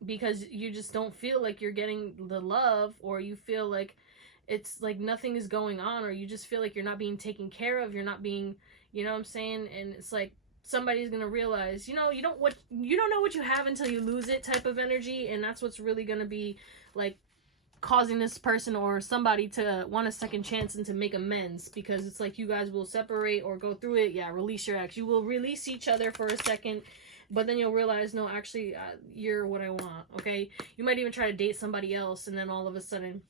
because you just don't feel like you're getting the love, or you feel like it's like nothing is going on, or you just feel like you're not being taken care of, you're not being, you know what I'm saying? And it's like somebody's gonna realize, you know, you don't know what you have until you lose it type of energy. And that's what's really gonna be like causing this person or somebody to want a second chance and to make amends, because it's like you guys will separate or go through it. Yeah, release your ex. You will release each other for a second, but then you'll realize, no, actually, you're what I want, okay? You might even try to date somebody else, and then all of a sudden,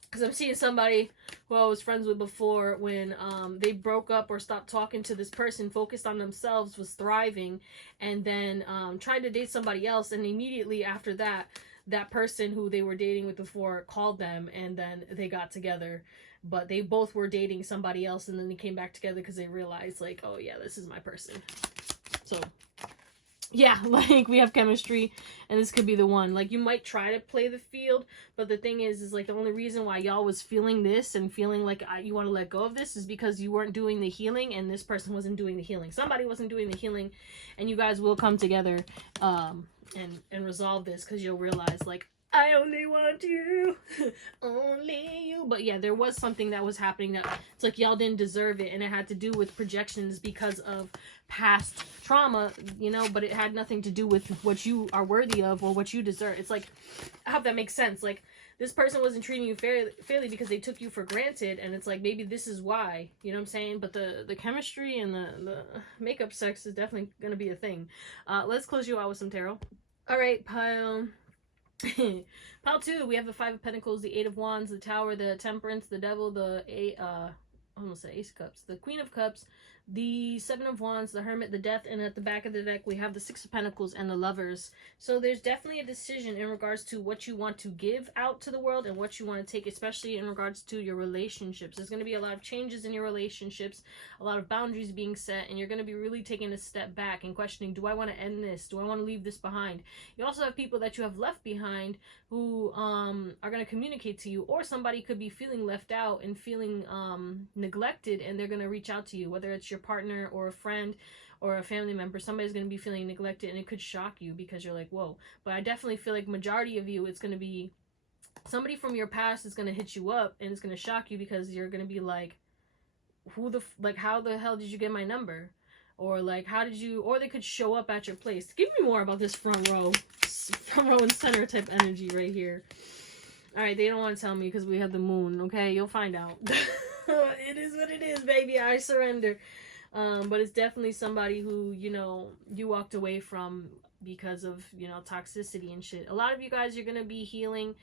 because I'm seeing somebody who I was friends with before, when they broke up or stopped talking to this person, focused on themselves, was thriving, and then tried to date somebody else, and immediately after that, that person who they were dating with before called them, and then they got together. But they both were dating somebody else, and then they came back together because they realized, like, oh yeah, this is my person. So yeah, like, we have chemistry, and this could be the one. Like, you might try to play the field, but the thing is like, the only reason why y'all was feeling this and feeling like you want to let go of this is because you weren't doing the healing, and this person wasn't doing the healing. Somebody wasn't doing the healing, and you guys will come together and resolve this, because you'll realize, like, I only want you. Only you. But yeah, there was something that was happening that it's like y'all didn't deserve it, and it had to do with projections because of past trauma, you know, but it had nothing to do with what you are worthy of or what you deserve. It's like, I hope that makes sense. Like, this person wasn't treating you fairly because they took you for granted, and it's like, maybe this is why, you know what I'm saying? But the chemistry and the makeup sex is definitely gonna be a thing. Let's close you out with some tarot. All right, pile pile 2, we have the 5 of Pentacles, the 8 of Wands, the Tower, the Temperance, the Devil, the almost say Ace of Cups, the Queen of Cups, the 7 of Wands, the Hermit, the Death, and at the back of the deck we have the 6 of Pentacles and the Lovers. So there's definitely a decision in regards to what you want to give out to the world and what you want to take, especially in regards to your relationships. There's going to be a lot of changes in your relationships, a lot of boundaries being set, and you're going to be really taking a step back and questioning, do I want to end this? Do I want to leave this behind? You also have people that you have left behind who are going to communicate to you, or somebody could be feeling left out and feeling neglected, and they're going to reach out to you, whether it's your partner or a friend or a family member. Somebody's going to be feeling neglected, and it could shock you because you're like, whoa. But I definitely feel like majority of you, it's going to be somebody from your past is going to hit you up, and it's going to shock you because you're going to be like, how the hell did you get my number? Or like, how did you, or they could show up at your place. Give me more about this front row and center type energy right here. All right, they don't want to tell me because we have the moon. Okay, you'll find out. It is what it is, baby. I surrender. But it's definitely somebody who, you know, you walked away from because of, you know, toxicity and shit. A lot of you guys, you're going to be healing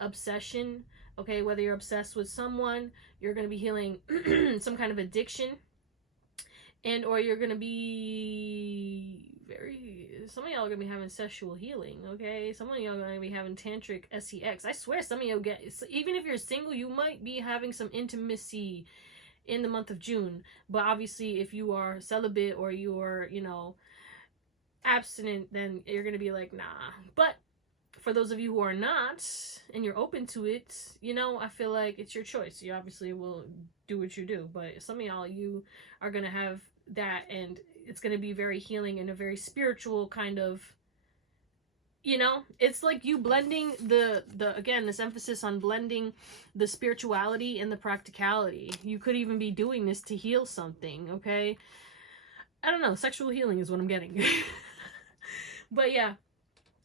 obsession. Okay, whether you're obsessed with someone, you're going to be healing some kind of addiction. And or you're going to be some of y'all are going to be having sexual healing, okay? Some of y'all are going to be having tantric sex. I swear some of y'all even if you're single, you might be having some intimacy in the month of June. But obviously, if you are celibate or you're, you know, abstinent, then you're going to be like, nah. But for those of you who are not, and you're open to it, you know, I feel like it's your choice. You obviously will do what you do. But some of y'all, you are going to have that, and it's going to be very healing and a very spiritual kind of, you know, it's like you blending again, this emphasis on blending the spirituality and the practicality. You could even be doing this to heal something, okay? I don't know, sexual healing is what I'm getting. But yeah,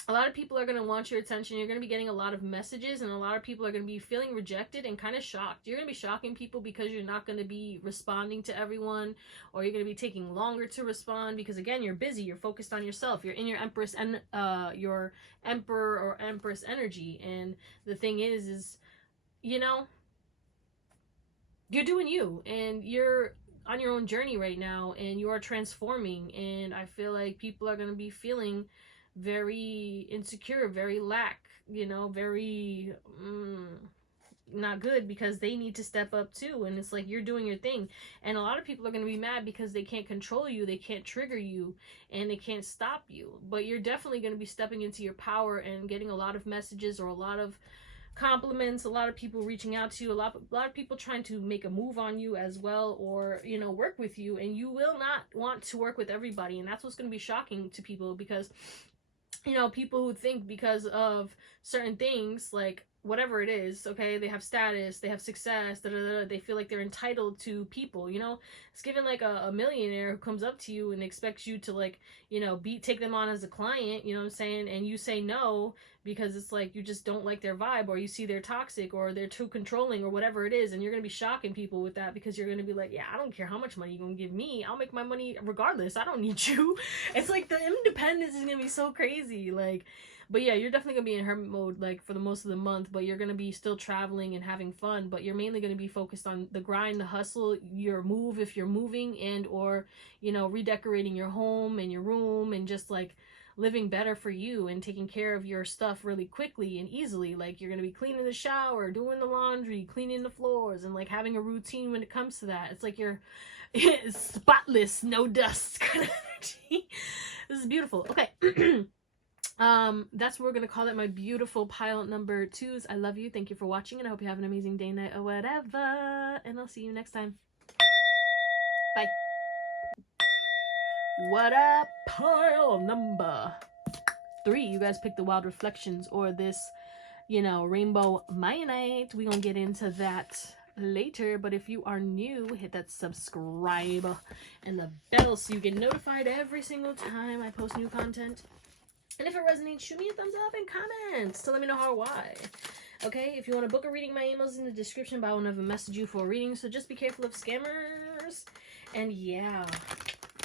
a lot of people are going to want your attention. You're going to be getting a lot of messages, and a lot of people are going to be feeling rejected and kind of shocked. You're going to be shocking people because you're not going to be responding to everyone, or you're going to be taking longer to respond because, again, you're busy. You're focused on yourself. You're in your Empress and your Emperor or Empress energy. And the thing is, you know, you're doing you, and you're on your own journey right now, and you are transforming. And I feel like people are going to be feeling very insecure, very you know, very not good because they need to step up too. And it's like you're doing your thing, and a lot of people are going to be mad because they can't control you, they can't trigger you, and they can't stop you. But you're definitely going to be stepping into your power and getting a lot of messages or a lot of compliments, a lot of people reaching out to you, a lot of people trying to make a move on you as well, or, you know, work with you. And you will not want to work with everybody, and that's what's going to be shocking to people because, you know, people who think because of certain things, like whatever it is, okay, they have status, they have success, they feel like they're entitled to people, you know. It's given like a millionaire who comes up to you and expects you to, like, you know, take them on as a client, you know what I'm saying, and you say no because it's like you just don't like their vibe, or you see they're toxic, or they're too controlling, or whatever it is, and you're gonna be shocking people with that because you're gonna be like, yeah, I don't care how much money you're gonna give me, I'll make my money regardless, I don't need you. It's like the independence is gonna be so crazy, like. But yeah, you're definitely gonna be in hermit mode like for the most of the month, but you're gonna be still traveling and having fun, but you're mainly gonna be focused on the grind, the hustle, your move if you're moving, and or, you know, redecorating your home and your room, and just like living better for you and taking care of your stuff really quickly and easily. Like you're gonna be cleaning the shower, doing the laundry, cleaning the floors, and like having a routine when it comes to that. It's like you're spotless, no dust kind of energy. This is beautiful. Okay. That's what we're gonna call it, my beautiful pile number 2s. I love you. Thank you for watching, and I hope you have an amazing day, night, or whatever. And I'll see you next time. Bye. What up, pile number 3? You guys picked the Wild Reflections, or this you know, Rainbow Mayonite. We're gonna get into that later, but if you are new, hit that subscribe and the bell so you get notified every single time I post new content. And if it resonates, shoot me a thumbs up and comments to let me know how or why. Okay, if you want to book a reading, my email's in the description, but I will never message you for a reading, so just be careful of scammers. And yeah,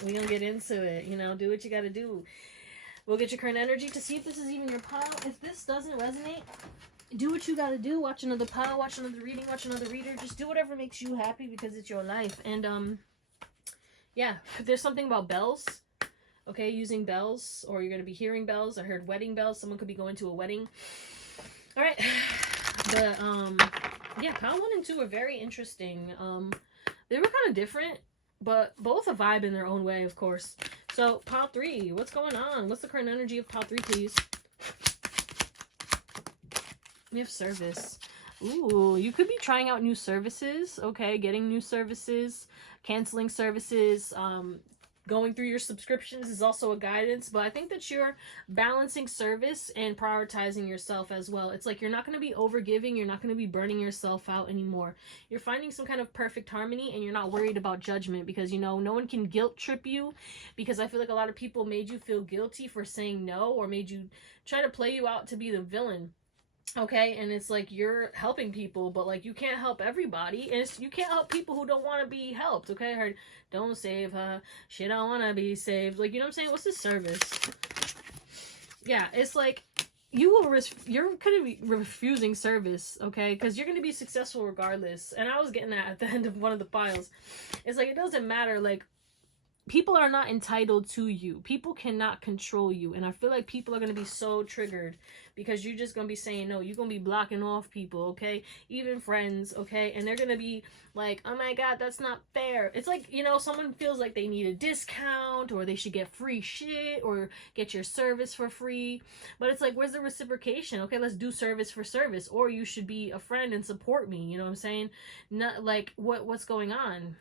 we're gonna get into it. You know, do what you gotta do. We'll get your current energy to see if this is even your pile. If this doesn't resonate, do what you gotta do. Watch another pile, watch another reading, watch another reader. Just do whatever makes you happy because it's your life. And yeah, there's something about bells. Okay, using bells, or you're gonna be hearing bells. I heard wedding bells. Someone could be going to a wedding. All right, yeah, pile 1 and 2 are very interesting. They were kind of different, but both a vibe in their own way, of course. So pile 3, what's going on? What's the current energy of pile 3, please? We have service. Ooh, you could be trying out new services. Okay, getting new services, canceling services, going through your subscriptions is also a guidance, but I think that you're balancing service and prioritizing yourself as well. It's like you're not going to be overgiving, you're not going to be burning yourself out anymore. You're finding some kind of perfect harmony, and you're not worried about judgment because, you know, no one can guilt trip you, because I feel like a lot of people made you feel guilty for saying no, or made you try to play you out to be the villain. Okay, and it's like you're helping people, but like you can't help everybody, and you can't help people who don't want to be helped. Okay, I heard, don't save her, she don't want to be saved. Like, you know what I'm saying? What's the service? Yeah, it's like you're gonna be refusing service, okay, because you're gonna be successful regardless. And I was getting that at the end of one of the files. It's like it doesn't matter. Like, people are not entitled to you. People cannot control you. And I feel like people are going to be so triggered because you're just going to be saying no. You're going to be blocking off people, okay? Even friends, okay? And they're going to be like, oh my God, that's not fair. It's like, you know, someone feels like they need a discount, or they should get free shit, or get your service for free. But it's like, where's the reciprocation? Okay, let's do service for service. Or you should be a friend and support me. You know what I'm saying? Not like, what's going on?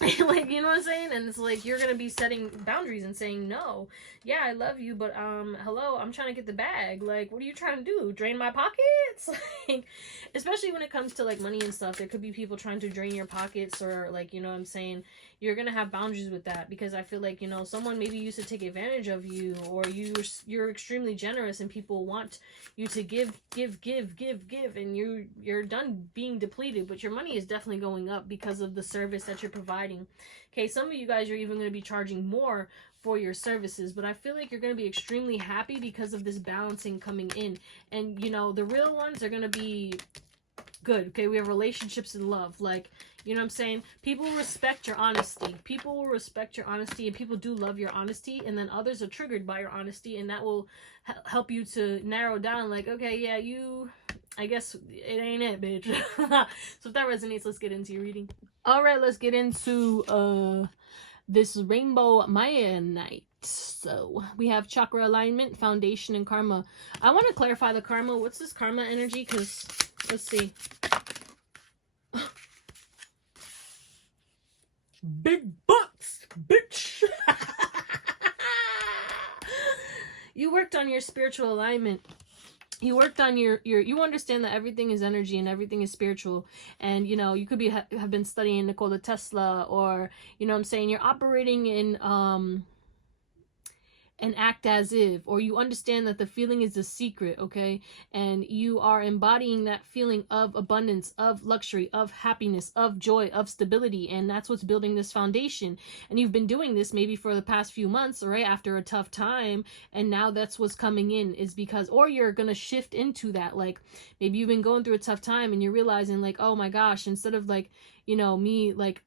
Like, you know what I'm saying? And it's like you're gonna be setting boundaries and saying no. Yeah, I love you, but hello, I'm trying to get the bag. Like, what are you trying to do? Drain my pockets? Like, especially when it comes to like money and stuff, there could be people trying to drain your pockets, or like, you know what I'm saying? You're gonna have boundaries with that, because I feel like, you know, someone maybe used to take advantage of you, or you're extremely generous and people want you to give, and you're done being depleted, but your money is definitely going up because of the service that you're providing. Okay, some of you guys are even going to be charging more for your services, but I feel like you're going to be extremely happy because of this balancing coming in. And, you know, the real ones are going to be good. Okay, we have relationships and love. Like, you know what I'm saying? People will respect your honesty. People will respect your honesty, and people do love your honesty. And then others are triggered by your honesty, and that will help you to narrow down, like, okay, yeah, I guess it ain't it, bitch. So if that resonates, let's get into your reading. All right, let's get into this Rainbow Mayonite. So we have chakra alignment, foundation, and karma. I want to clarify the karma. What's this karma energy? Because let's see. Big bucks, bitch. You worked on your spiritual alignment. You worked on your you understand that everything is energy and everything is spiritual. And, you know, you could be have been studying Nikola Tesla, or, you know what I'm saying, you're operating in and act as if, or you understand that the feeling is a secret, okay? And you are embodying that feeling of abundance, of luxury, of happiness, of joy, of stability, and that's what's building this foundation. And you've been doing this maybe for the past few months, right, after a tough time, and now that's what's coming in, is because, or you're gonna shift into that. Like, maybe you've been going through a tough time and you're realizing, like, oh my gosh, instead of, like, you know, me, like,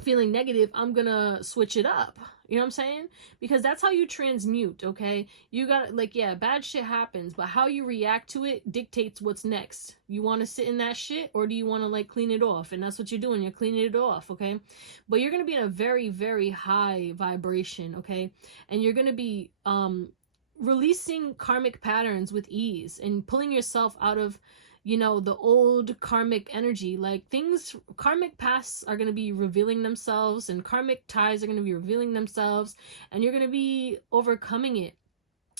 feeling negative, I'm gonna switch it up. You know what I'm saying? Because that's how you transmute, okay? You got, like, yeah, bad shit happens, but how you react to it dictates what's next. You want to sit in that shit, or do you want to, like, clean it off? And that's what you're doing. You're cleaning it off, okay? But you're going to be in a very, very high vibration, okay? And you're going to be releasing karmic patterns with ease and pulling yourself out of, you know, the old karmic energy. Like, things, karmic pasts are going to be revealing themselves, and karmic ties are going to be revealing themselves, and you're going to be overcoming it.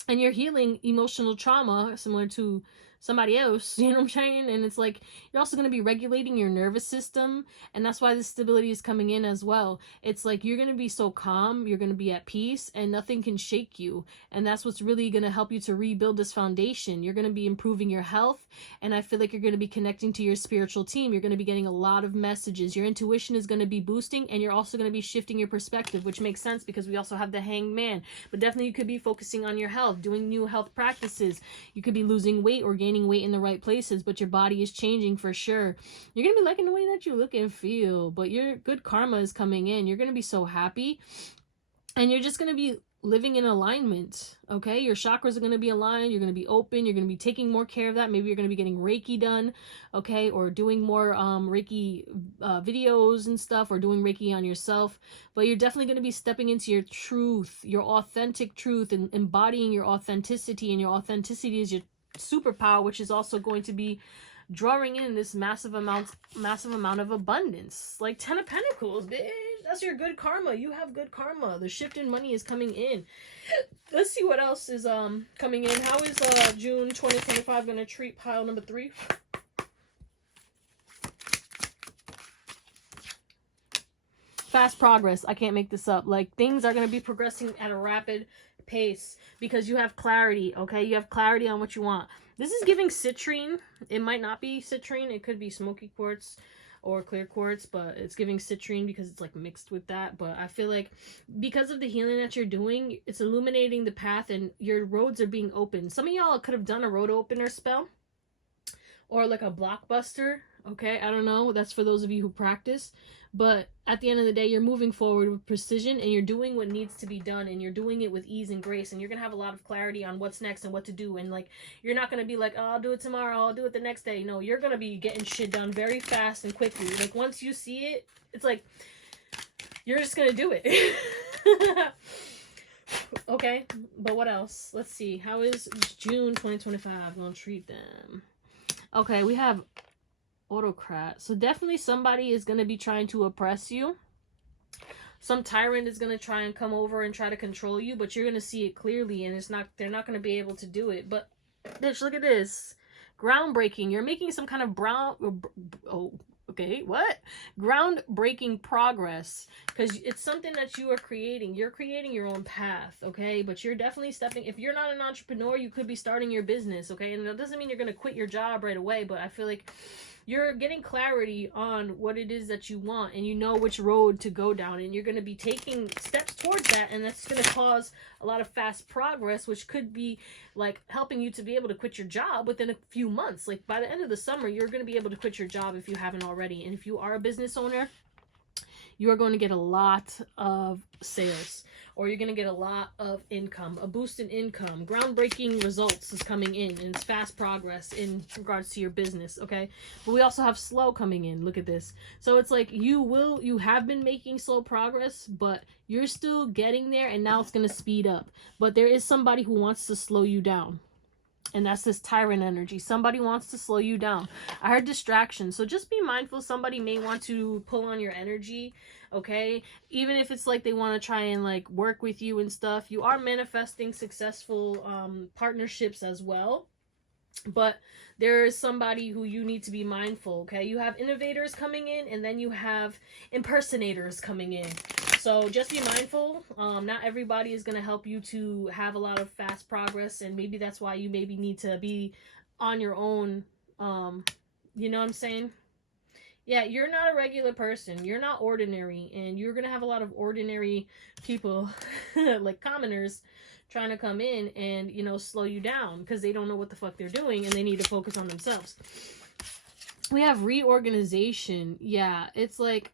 And you're healing emotional trauma, similar to somebody else, you know what I'm saying? And it's like, you're also going to be regulating your nervous system, and that's why the stability is coming in as well. It's like, you're going to be so calm, you're going to be at peace, and nothing can shake you. And that's what's really going to help you to rebuild this foundation. You're going to be improving your health, and I feel like you're going to be connecting to your spiritual team. You're going to be getting a lot of messages. Your intuition is going to be boosting, and you're also going to be shifting your perspective, which makes sense because we also have the Hanged Man. But definitely you could be focusing on your health, doing new health practices. You could be losing weight or gaining weight in the right places, but your body is changing for sure. You're gonna be liking the way that you look and feel, but your good karma is coming in. You're gonna be so happy, and you're just gonna be living in alignment. Okay, your chakras are going to be aligned. You're going to be open. You're going to be taking more care of that. Maybe you're going to be getting Reiki done, okay, or doing more Reiki videos and stuff, or doing Reiki on yourself. But you're definitely going to be stepping into your truth, your authentic truth, and embodying your authenticity. And your authenticity is your superpower, which is also going to be drawing in this massive amount of abundance. Like 10 of Pentacles, bitch. That's your good karma. You have good karma. The shift in money is coming in. Let's see what else is coming in. How is June 2025 going to treat pile number 3? Fast progress. I can't make this up. Like, things are going to be progressing at a rapid pace because you have clarity, okay? You have clarity on what you want. This is giving citrine. It might not be citrine. It could be smoky quartz or clear quartz, but it's giving citrine because it's like mixed with that. But I feel like because of the healing that you're doing, it's illuminating the path and your roads are being opened. Some of y'all could have done a road opener spell or like a blockbuster, okay? I don't know. That's for those of you who practice. But at the end of the day, you're moving forward with precision and you're doing what needs to be done, and you're doing it with ease and grace, and you're going to have a lot of clarity on what's next and what to do. And like, you're not going to be like, oh, I'll do it tomorrow, I'll do it the next day. No, you're going to be getting shit done very fast and quickly. Like, once you see it, it's like, you're just going to do it. Okay, but what else? Let's see. How is June 2025 going to treat them? Okay, we have Autocrat. So definitely somebody is going to be trying to oppress you. Some tyrant is going to try and come over and try to control you, but you're going to see it clearly, and they're not going to be able to do it. But bitch, look at this. Groundbreaking. You're making some kind of groundbreaking progress, because it's something that you are creating. You're creating your own path, okay? But you're definitely stepping, if you're not an entrepreneur, you could be starting your business, okay? And that doesn't mean you're going to quit your job right away, but I feel like you're getting clarity on what it is that you want, and you know which road to go down, and you're going to be taking steps towards that, and that's going to cause a lot of fast progress, which could be like helping you to be able to quit your job within a few months. Like by the end of the summer, you're going to be able to quit your job if you haven't already. And if you are a business owner, you are going to get a lot of sales, or you're going to get a lot of income, a boost in income. Groundbreaking results is coming in, and it's fast progress in regards to your business, okay? But we also have slow coming in. Look at this. So it's like you have been making slow progress, but you're still getting there, and now it's going to speed up. But there is somebody who wants to slow you down. And that's this tyrant energy. Somebody wants to slow you down. I heard distraction. So just be mindful. Somebody may want to pull on your energy, okay? Even if it's like they want to try and like work with you and stuff. You are manifesting successful partnerships as well. But there is somebody who you need to be mindful, okay? You have innovators coming in, and then you have impersonators coming in. So just be mindful. Not everybody is going to help you to have a lot of fast progress, and maybe that's why you maybe need to be on your own. You know what I'm saying? Yeah, you're not a regular person. You're not ordinary, and you're going to have a lot of ordinary people, like commoners, trying to come in and, you know, slow you down because they don't know what the fuck they're doing and they need to focus on themselves. We have reorganization. Yeah, it's like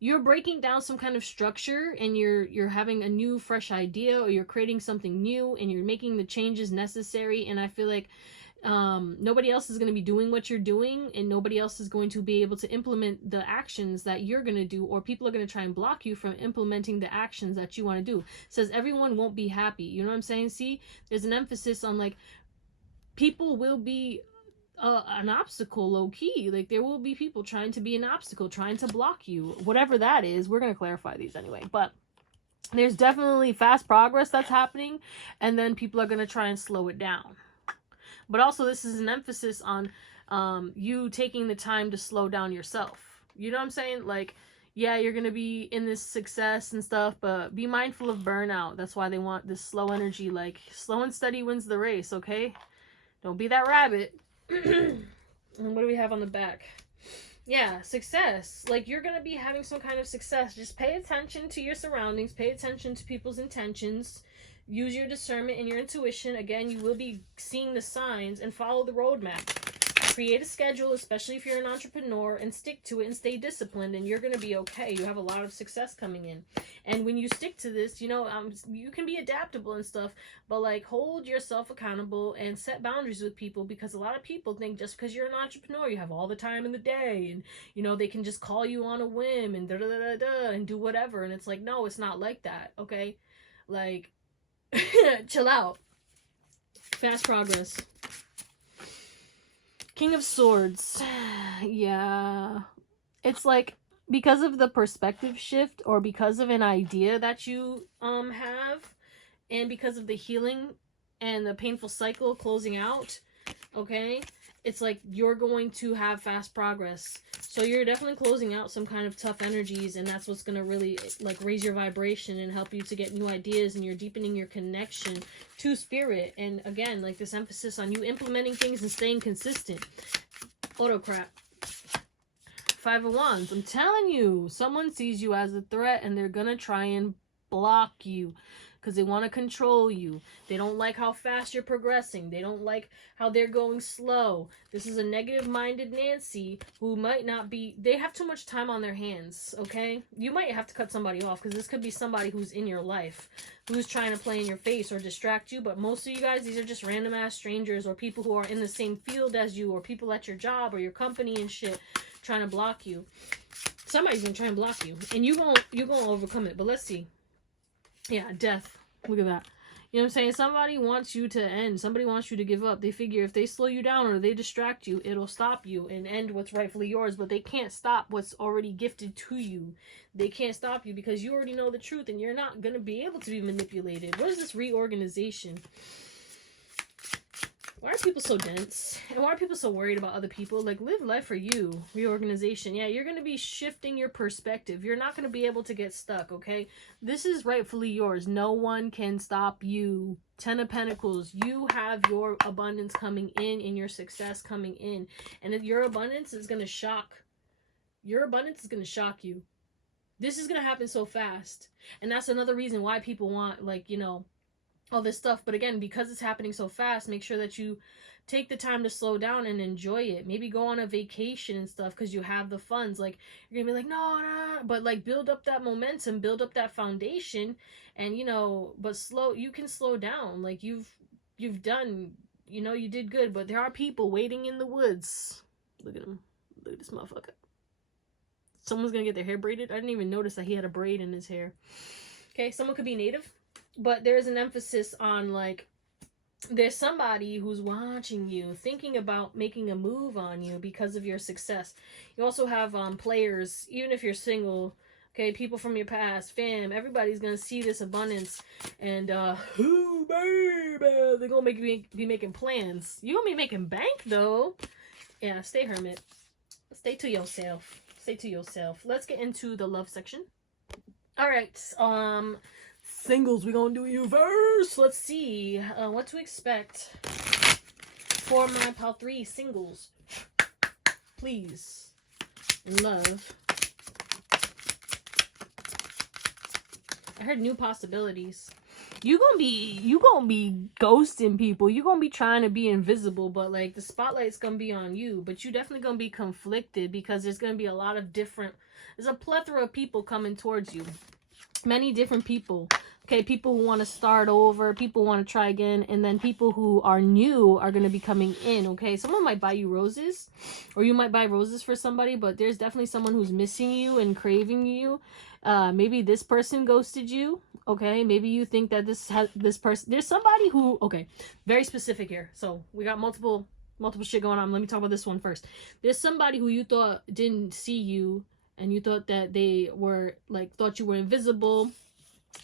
you're breaking down some kind of structure, and you're having a new fresh idea, or you're creating something new, and you're making the changes necessary. And I feel like nobody else is going to be doing what you're doing, and nobody else is going to be able to implement the actions that you're going to do, or people are going to try and block you from implementing the actions that you want to do. It says everyone won't be happy. You know what I'm saying? See, there's an emphasis on like people will be an obstacle, low-key. Like there will be people trying to be an obstacle, trying to block you, whatever that is. We're going to clarify these anyway, but there's definitely fast progress that's happening, and then people are going to try and slow it down. But also this is an emphasis on you taking the time to slow down yourself. You know what I'm saying? Like, yeah, you're going to be in this success and stuff, but be mindful of burnout. That's why they want this slow energy. Like, slow and steady wins the race, okay? Don't be that rabbit. And what do we have on the back? Yeah, success. Like, you're going to be having some kind of success. Just pay attention to your surroundings. Pay attention to people's intentions. Use your discernment and your intuition. Again, you will be seeing the signs and follow the roadmap. Create a schedule, especially if you're an entrepreneur, and stick to it and stay disciplined, and you're going to be okay. You have a lot of success coming in. And when you stick to this, you know, you can be adaptable and stuff, but like, hold yourself accountable and set boundaries with people, because a lot of people think just because you're an entrepreneur, you have all the time in the day, and, you know, they can just call you on a whim and da-da-da-da-da and do whatever. And it's like, no, it's not like that, okay? Like, chill out. Fast progress. King of Swords. Yeah. It's like, because of the perspective shift, or because of an idea that you have, and because of the healing and the painful cycle closing out, okay, it's like you're going to have fast progress. So you're definitely closing out some kind of tough energies, and that's what's going to really like raise your vibration and help you to get new ideas, and you're deepening your connection to spirit. And again, like this emphasis on you implementing things and staying consistent. Autocrat. Five of Wands. I'm telling you, someone sees you as a threat, and they're going to try and block you because they want to control you. They don't like how fast you're progressing. They don't like how they're going slow. This is a negative-minded Nancy who might not be... They have too much time on their hands, okay? You might have to cut somebody off, because this could be somebody who's in your life, who's trying to play in your face or distract you. But most of you guys, these are just random-ass strangers, or people who are in the same field as you, or people at your job or your company and shit, trying to block you. Somebody's gonna try and block you, and you're gonna overcome it. But let's see. Yeah, death. Look at that. You know what I'm saying? Somebody wants you to end. Somebody wants you to give up. They figure if they slow you down or they distract you, it'll stop you and end what's rightfully yours. But they can't stop what's already gifted to you. They can't stop you because you already know the truth, and you're not going to be able to be manipulated. What is this reorganization? Why are people so dense? And why are people so worried about other people? Like, live life for you. Reorganization. Yeah, you're going to be shifting your perspective. You're not going to be able to get stuck, okay? This is rightfully yours. No one can stop you. Ten of Pentacles. You have your abundance coming in and your success coming in. And your abundance is going to shock. Your abundance is going to shock you. This is going to happen so fast. And that's another reason why people want, like, you know, all this stuff. But again, because it's happening so fast, make sure that you take the time to slow down and enjoy it. Maybe go on a vacation and stuff because you have the funds. Like, you're gonna be like, no, but like, build up that momentum, build up that foundation, and, you know, but you can slow down. Like, you've done, you know, you did good. But there are people waiting in the woods. Look at him. Look at this motherfucker. Someone's gonna get their hair braided. I didn't even notice that he had a braid in his hair. Okay, someone could be native. But there's an emphasis on, like, there's somebody who's watching you, thinking about making a move on you because of your success. You also have players, even if you're single, okay, people from your past, fam, everybody's going to see this abundance. And, ooh, baby, they're going to be making plans. You're going to be making bank, though. Yeah, stay hermit. Stay to yourself. Stay to yourself. Let's get into the love section. All right, singles, we're gonna do you first. Let's see what to expect for my pile 3 singles. Please, love. I heard new possibilities. You gonna be ghosting people. You gonna be trying to be invisible, but like the spotlight's gonna be on you. But you definitely gonna be conflicted because there's gonna be a lot of different. There's a plethora of people coming towards you. Many different people. Okay, people who want to start over, people who want to try again, and then people who are new are going to be coming in, okay? Someone might buy you roses, or you might buy roses for somebody, but there's definitely someone who's missing you and craving you. Maybe this person ghosted you, okay? Maybe you think that this person, there's somebody who, okay, very specific here. So we got multiple shit going on. Let me talk about this one first. There's somebody who you thought didn't see you, and you thought that they were, like, thought you were invisible.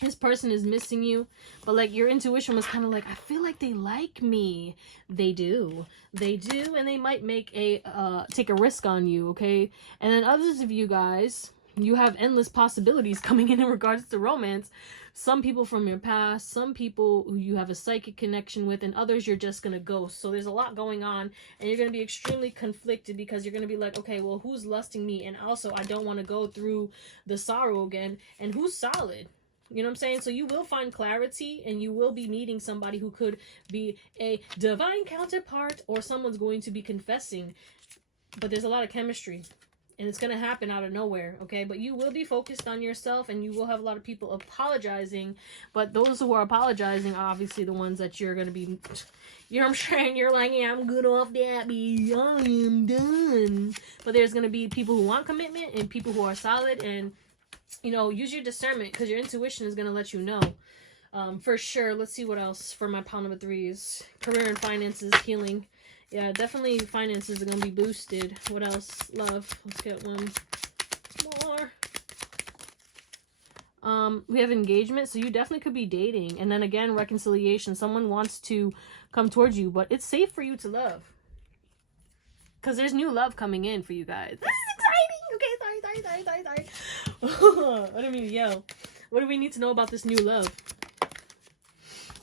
this person is missing you, but like your intuition was kind of like, I feel like they like me. They do, and they might make a take a risk on you, okay? And then others of you guys, you have endless possibilities coming in regards to romance. Some people from your past, some people who you have a psychic connection with, and others you're just gonna ghost. So there's a lot going on, and you're gonna be extremely conflicted because you're gonna be like, okay, well, who's lusting me? And also, I don't want to go through the sorrow again. And who's solid? You know what I'm saying? So you will find clarity, and you will be meeting somebody who could be a divine counterpart, or someone's going to be confessing. But there's a lot of chemistry, and it's going to happen out of nowhere, okay? But you will be focused on yourself, and you will have a lot of people apologizing. But those who are apologizing are obviously the ones that you're going to be, you know what I'm saying? You're like, yeah, I'm good off that, I am done. But there's going to be people who want commitment and people who are solid, and you know, use your discernment because your intuition is going to let you know. For sure. Let's see what else for my pile number 3s. Career and finances, healing. Yeah, definitely finances are going to be boosted. What else? Love. Let's get one more. We have engagement, so you definitely could be dating. And then again, reconciliation. Someone wants to come towards you, but it's safe for you to love. Because there's new love coming in for you guys. This is exciting! Okay, sorry. I didn't mean to yell. What do we need to know about this new love?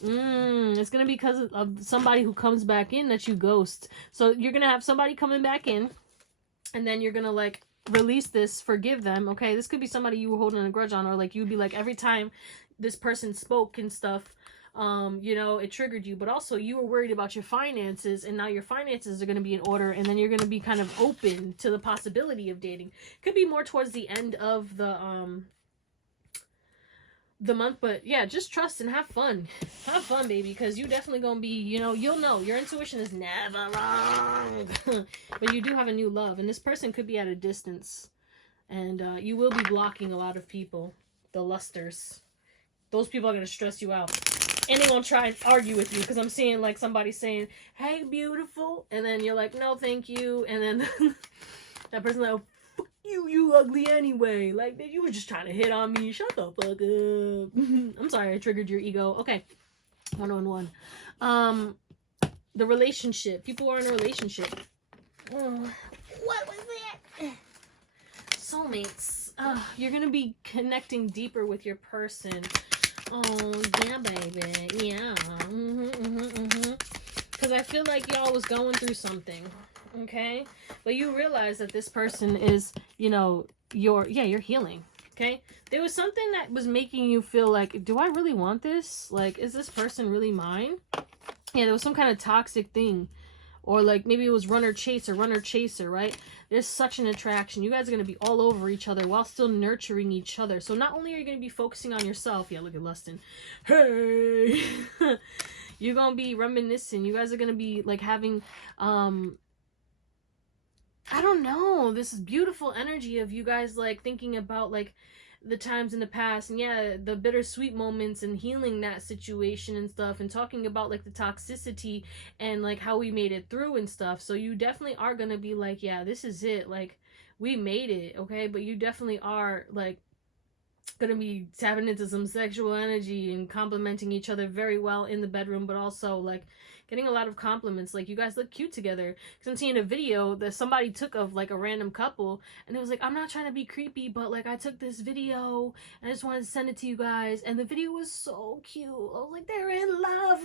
It's going to be because of somebody who comes back in that you ghost. So you're going to have somebody coming back in, and then you're going to, like, release this, forgive them, okay? This could be somebody you were holding a grudge on, or, like, you'd be like, every time this person spoke and stuff, you know, it triggered you, but also you were worried about your finances, and now your finances are going to be in order, and then you're going to be kind of open to the possibility of dating. Could be more towards the end of the month, but yeah, just trust and have fun, baby, because you definitely going to be, you know, you'll know your intuition is never wrong. But you do have a new love, and this person could be at a distance, and you will be blocking a lot of people, the lusters. Those people are going to stress you out. And they won't try and argue with you, because I'm seeing, like, somebody saying, hey, beautiful, and then you're like, no, thank you, and then that person's like, fuck you, you ugly anyway, like, you were just trying to hit on me, shut the fuck up. I'm sorry, I triggered your ego. Okay, one-on-one. The relationship. People are in a relationship. What was that? Soulmates. You're gonna be connecting deeper with your person. Oh, yeah, baby. Yeah. Because I feel like y'all was going through something, okay? But you realize that this person is, you know, you're healing, okay? There was something that was making you feel like, do I really want this? Like, is this person really mine? Yeah, there was some kind of toxic thing. Or, like, maybe it was runner-chaser, right? There's such an attraction. You guys are going to be all over each other while still nurturing each other. So not only are you going to be focusing on yourself. Yeah, look at Lustin. Hey! You're going to be reminiscing. You guys are going to be, like, having, I don't know, this beautiful energy of you guys, like, thinking about, like, the times in the past, and yeah, the bittersweet moments, and healing that situation and stuff, and talking about, like, the toxicity and, like, how we made it through and stuff. So you definitely are gonna be like, yeah, this is it, like, we made it, okay? But you definitely are, like, gonna be tapping into some sexual energy and complimenting each other very well in the bedroom, but also, like, getting a lot of compliments, like, you guys look cute together. Because I'm seeing a video that somebody took of, like, a random couple, and it was like, I'm not trying to be creepy, but, like, I took this video, and I just wanted to send it to you guys, and the video was so cute. I was like, they're in love,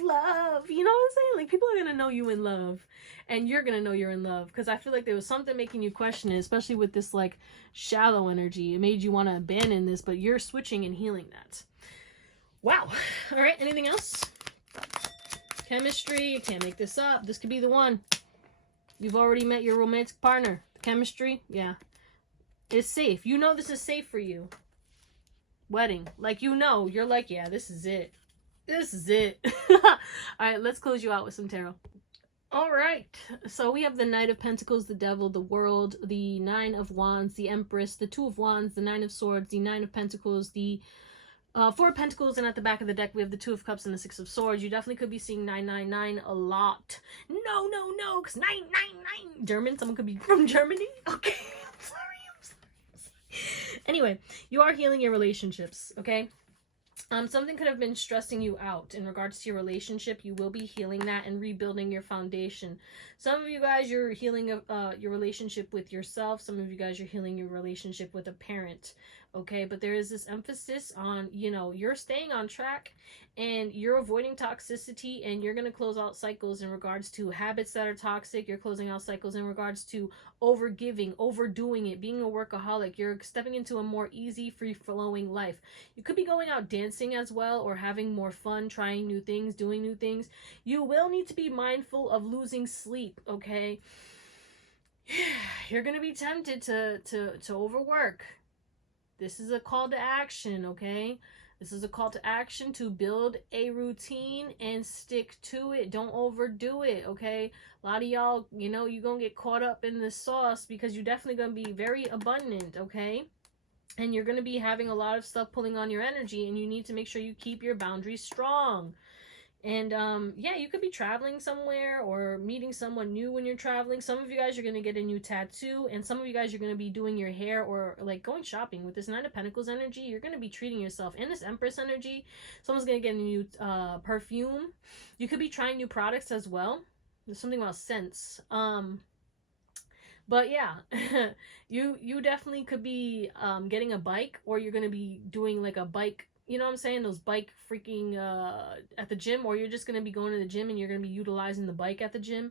you know what I'm saying? Like, people are gonna know you in love, and you're gonna know you're in love, because I feel like there was something making you question it, especially with this, like, shallow energy. It made you want to abandon this, but you're switching and healing that. Wow. All right, anything else? Chemistry, you can't make this up. This could be the one. You've already met your romantic partner. Chemistry, yeah. It's safe. You know this is safe for you. Wedding. Like, you know, you're like, yeah, this is it. This is it. Alright, let's close you out with some tarot. Alright, so we have the Knight of Pentacles, the Devil, the World, the Nine of Wands, the Empress, the Two of Wands, the Nine of Swords, the Nine of Pentacles, the Four of Pentacles, and at the back of the deck we have the Two of Cups and the Six of Swords. You definitely could be seeing 999 a lot. No, because 999. German, someone could be from Germany. Okay, I'm sorry. Anyway, you are healing your relationships, okay? Something could have been stressing you out in regards to your relationship. You will be healing that and rebuilding your foundation. Some of you guys, you're healing your relationship with yourself. Some of you guys, you're healing your relationship with a parent. Okay, but there is this emphasis on, you know, you're staying on track and you're avoiding toxicity, and you're going to close out cycles in regards to habits that are toxic. You're closing out cycles in regards to over giving, overdoing it, being a workaholic. You're stepping into a more easy, free flowing life. You could be going out dancing as well, or having more fun, trying new things, doing new things. You will need to be mindful of losing sleep, okay? You're going to be tempted to overwork. This is a call to action, okay? This is a call to action to build a routine and stick to it. Don't overdo it, okay? A lot of y'all, you know, you're going to get caught up in the sauce because you're definitely going to be very abundant, okay? And you're going to be having a lot of stuff pulling on your energy, and you need to make sure you keep your boundaries strong. And yeah, you could be traveling somewhere or meeting someone new when you're traveling. Some of you guys are going to get a new tattoo, and some of you guys are going to be doing your hair or like going shopping. With this Nine of Pentacles energy, you're going to be treating yourself. And this Empress energy, someone's going to get a new perfume. You could be trying new products as well. There's something about scents. But yeah, you definitely could be getting a bike, or you're going to be doing like a bike, you know what I'm saying? Those bike freaking at the gym, or you're just going to be going to the gym and you're going to be utilizing the bike at the gym.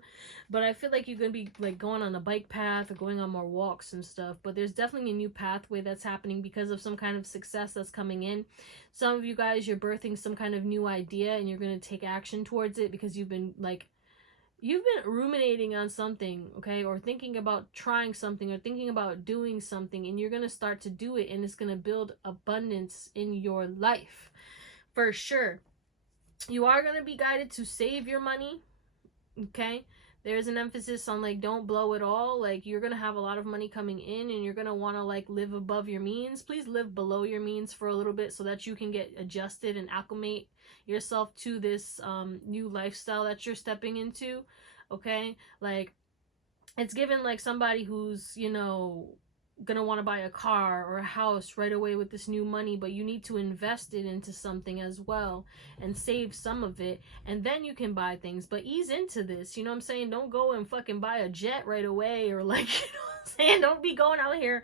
But I feel like you're going to be like going on a bike path or going on more walks and stuff. But there's definitely a new pathway that's happening because of some kind of success that's coming in. Some of you guys, you're birthing some kind of new idea and you're going to take action towards it because you've been ruminating on something, okay, or thinking about trying something or thinking about doing something, and you're going to start to do it, and it's going to build abundance in your life for sure. You are going to be guided to save your money, okay? There's an emphasis on like don't blow it all. Like you're going to have a lot of money coming in and you're going to want to like live above your means. Please live below your means for a little bit so that you can get adjusted and acclimate yourself to this new lifestyle that you're stepping into, okay? Like it's given like somebody who's, you know, gonna want to buy a car or a house right away with this new money, but you need to invest it into something as well and save some of it, and then you can buy things. But ease into this, you know what I'm saying? Don't go and fucking buy a jet right away, or like, you know what I'm saying? Don't be going out here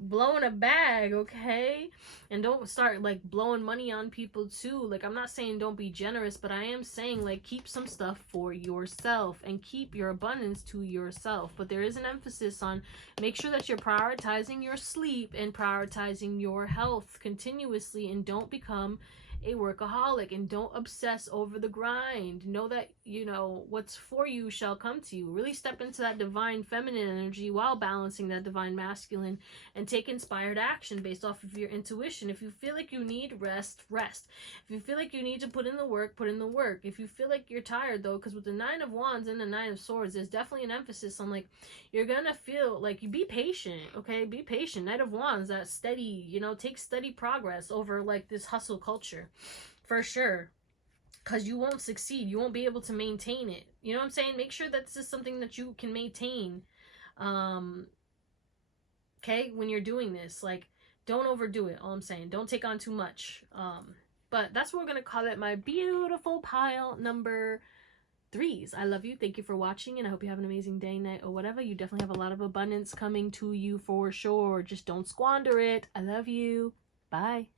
blowing a bag, okay? And don't start like blowing money on people too. Like I'm not saying don't be generous, but I am saying like keep some stuff for yourself and keep your abundance to yourself. But there is an emphasis on make sure that you're prioritizing your sleep and prioritizing your health continuously, and don't become a workaholic and don't obsess over the grind. Know that, you know, what's for you shall come to you. Really step into that divine feminine energy while balancing that divine masculine, and take inspired action based off of your intuition. If you feel like you need rest, rest. If you feel like you need to put in the work, put in the work. If you feel like you're tired though, because with the Nine of Wands and the Nine of Swords, there's definitely an emphasis on like you're gonna feel like you be patient, okay? Be patient. Knight of Wands, that steady, you know, take steady progress over like this hustle culture. For sure, because you won't succeed. You won't be able to maintain it. You know what I'm saying? Make sure that this is something that you can maintain. Okay, when you're doing this, like don't overdo it. All I'm saying, don't take on too much. But that's what we're gonna call it. My beautiful pile number 3s. I love you. Thank you for watching, and I hope you have an amazing day, night, or whatever. You definitely have a lot of abundance coming to you for sure. Just don't squander it. I love you. Bye.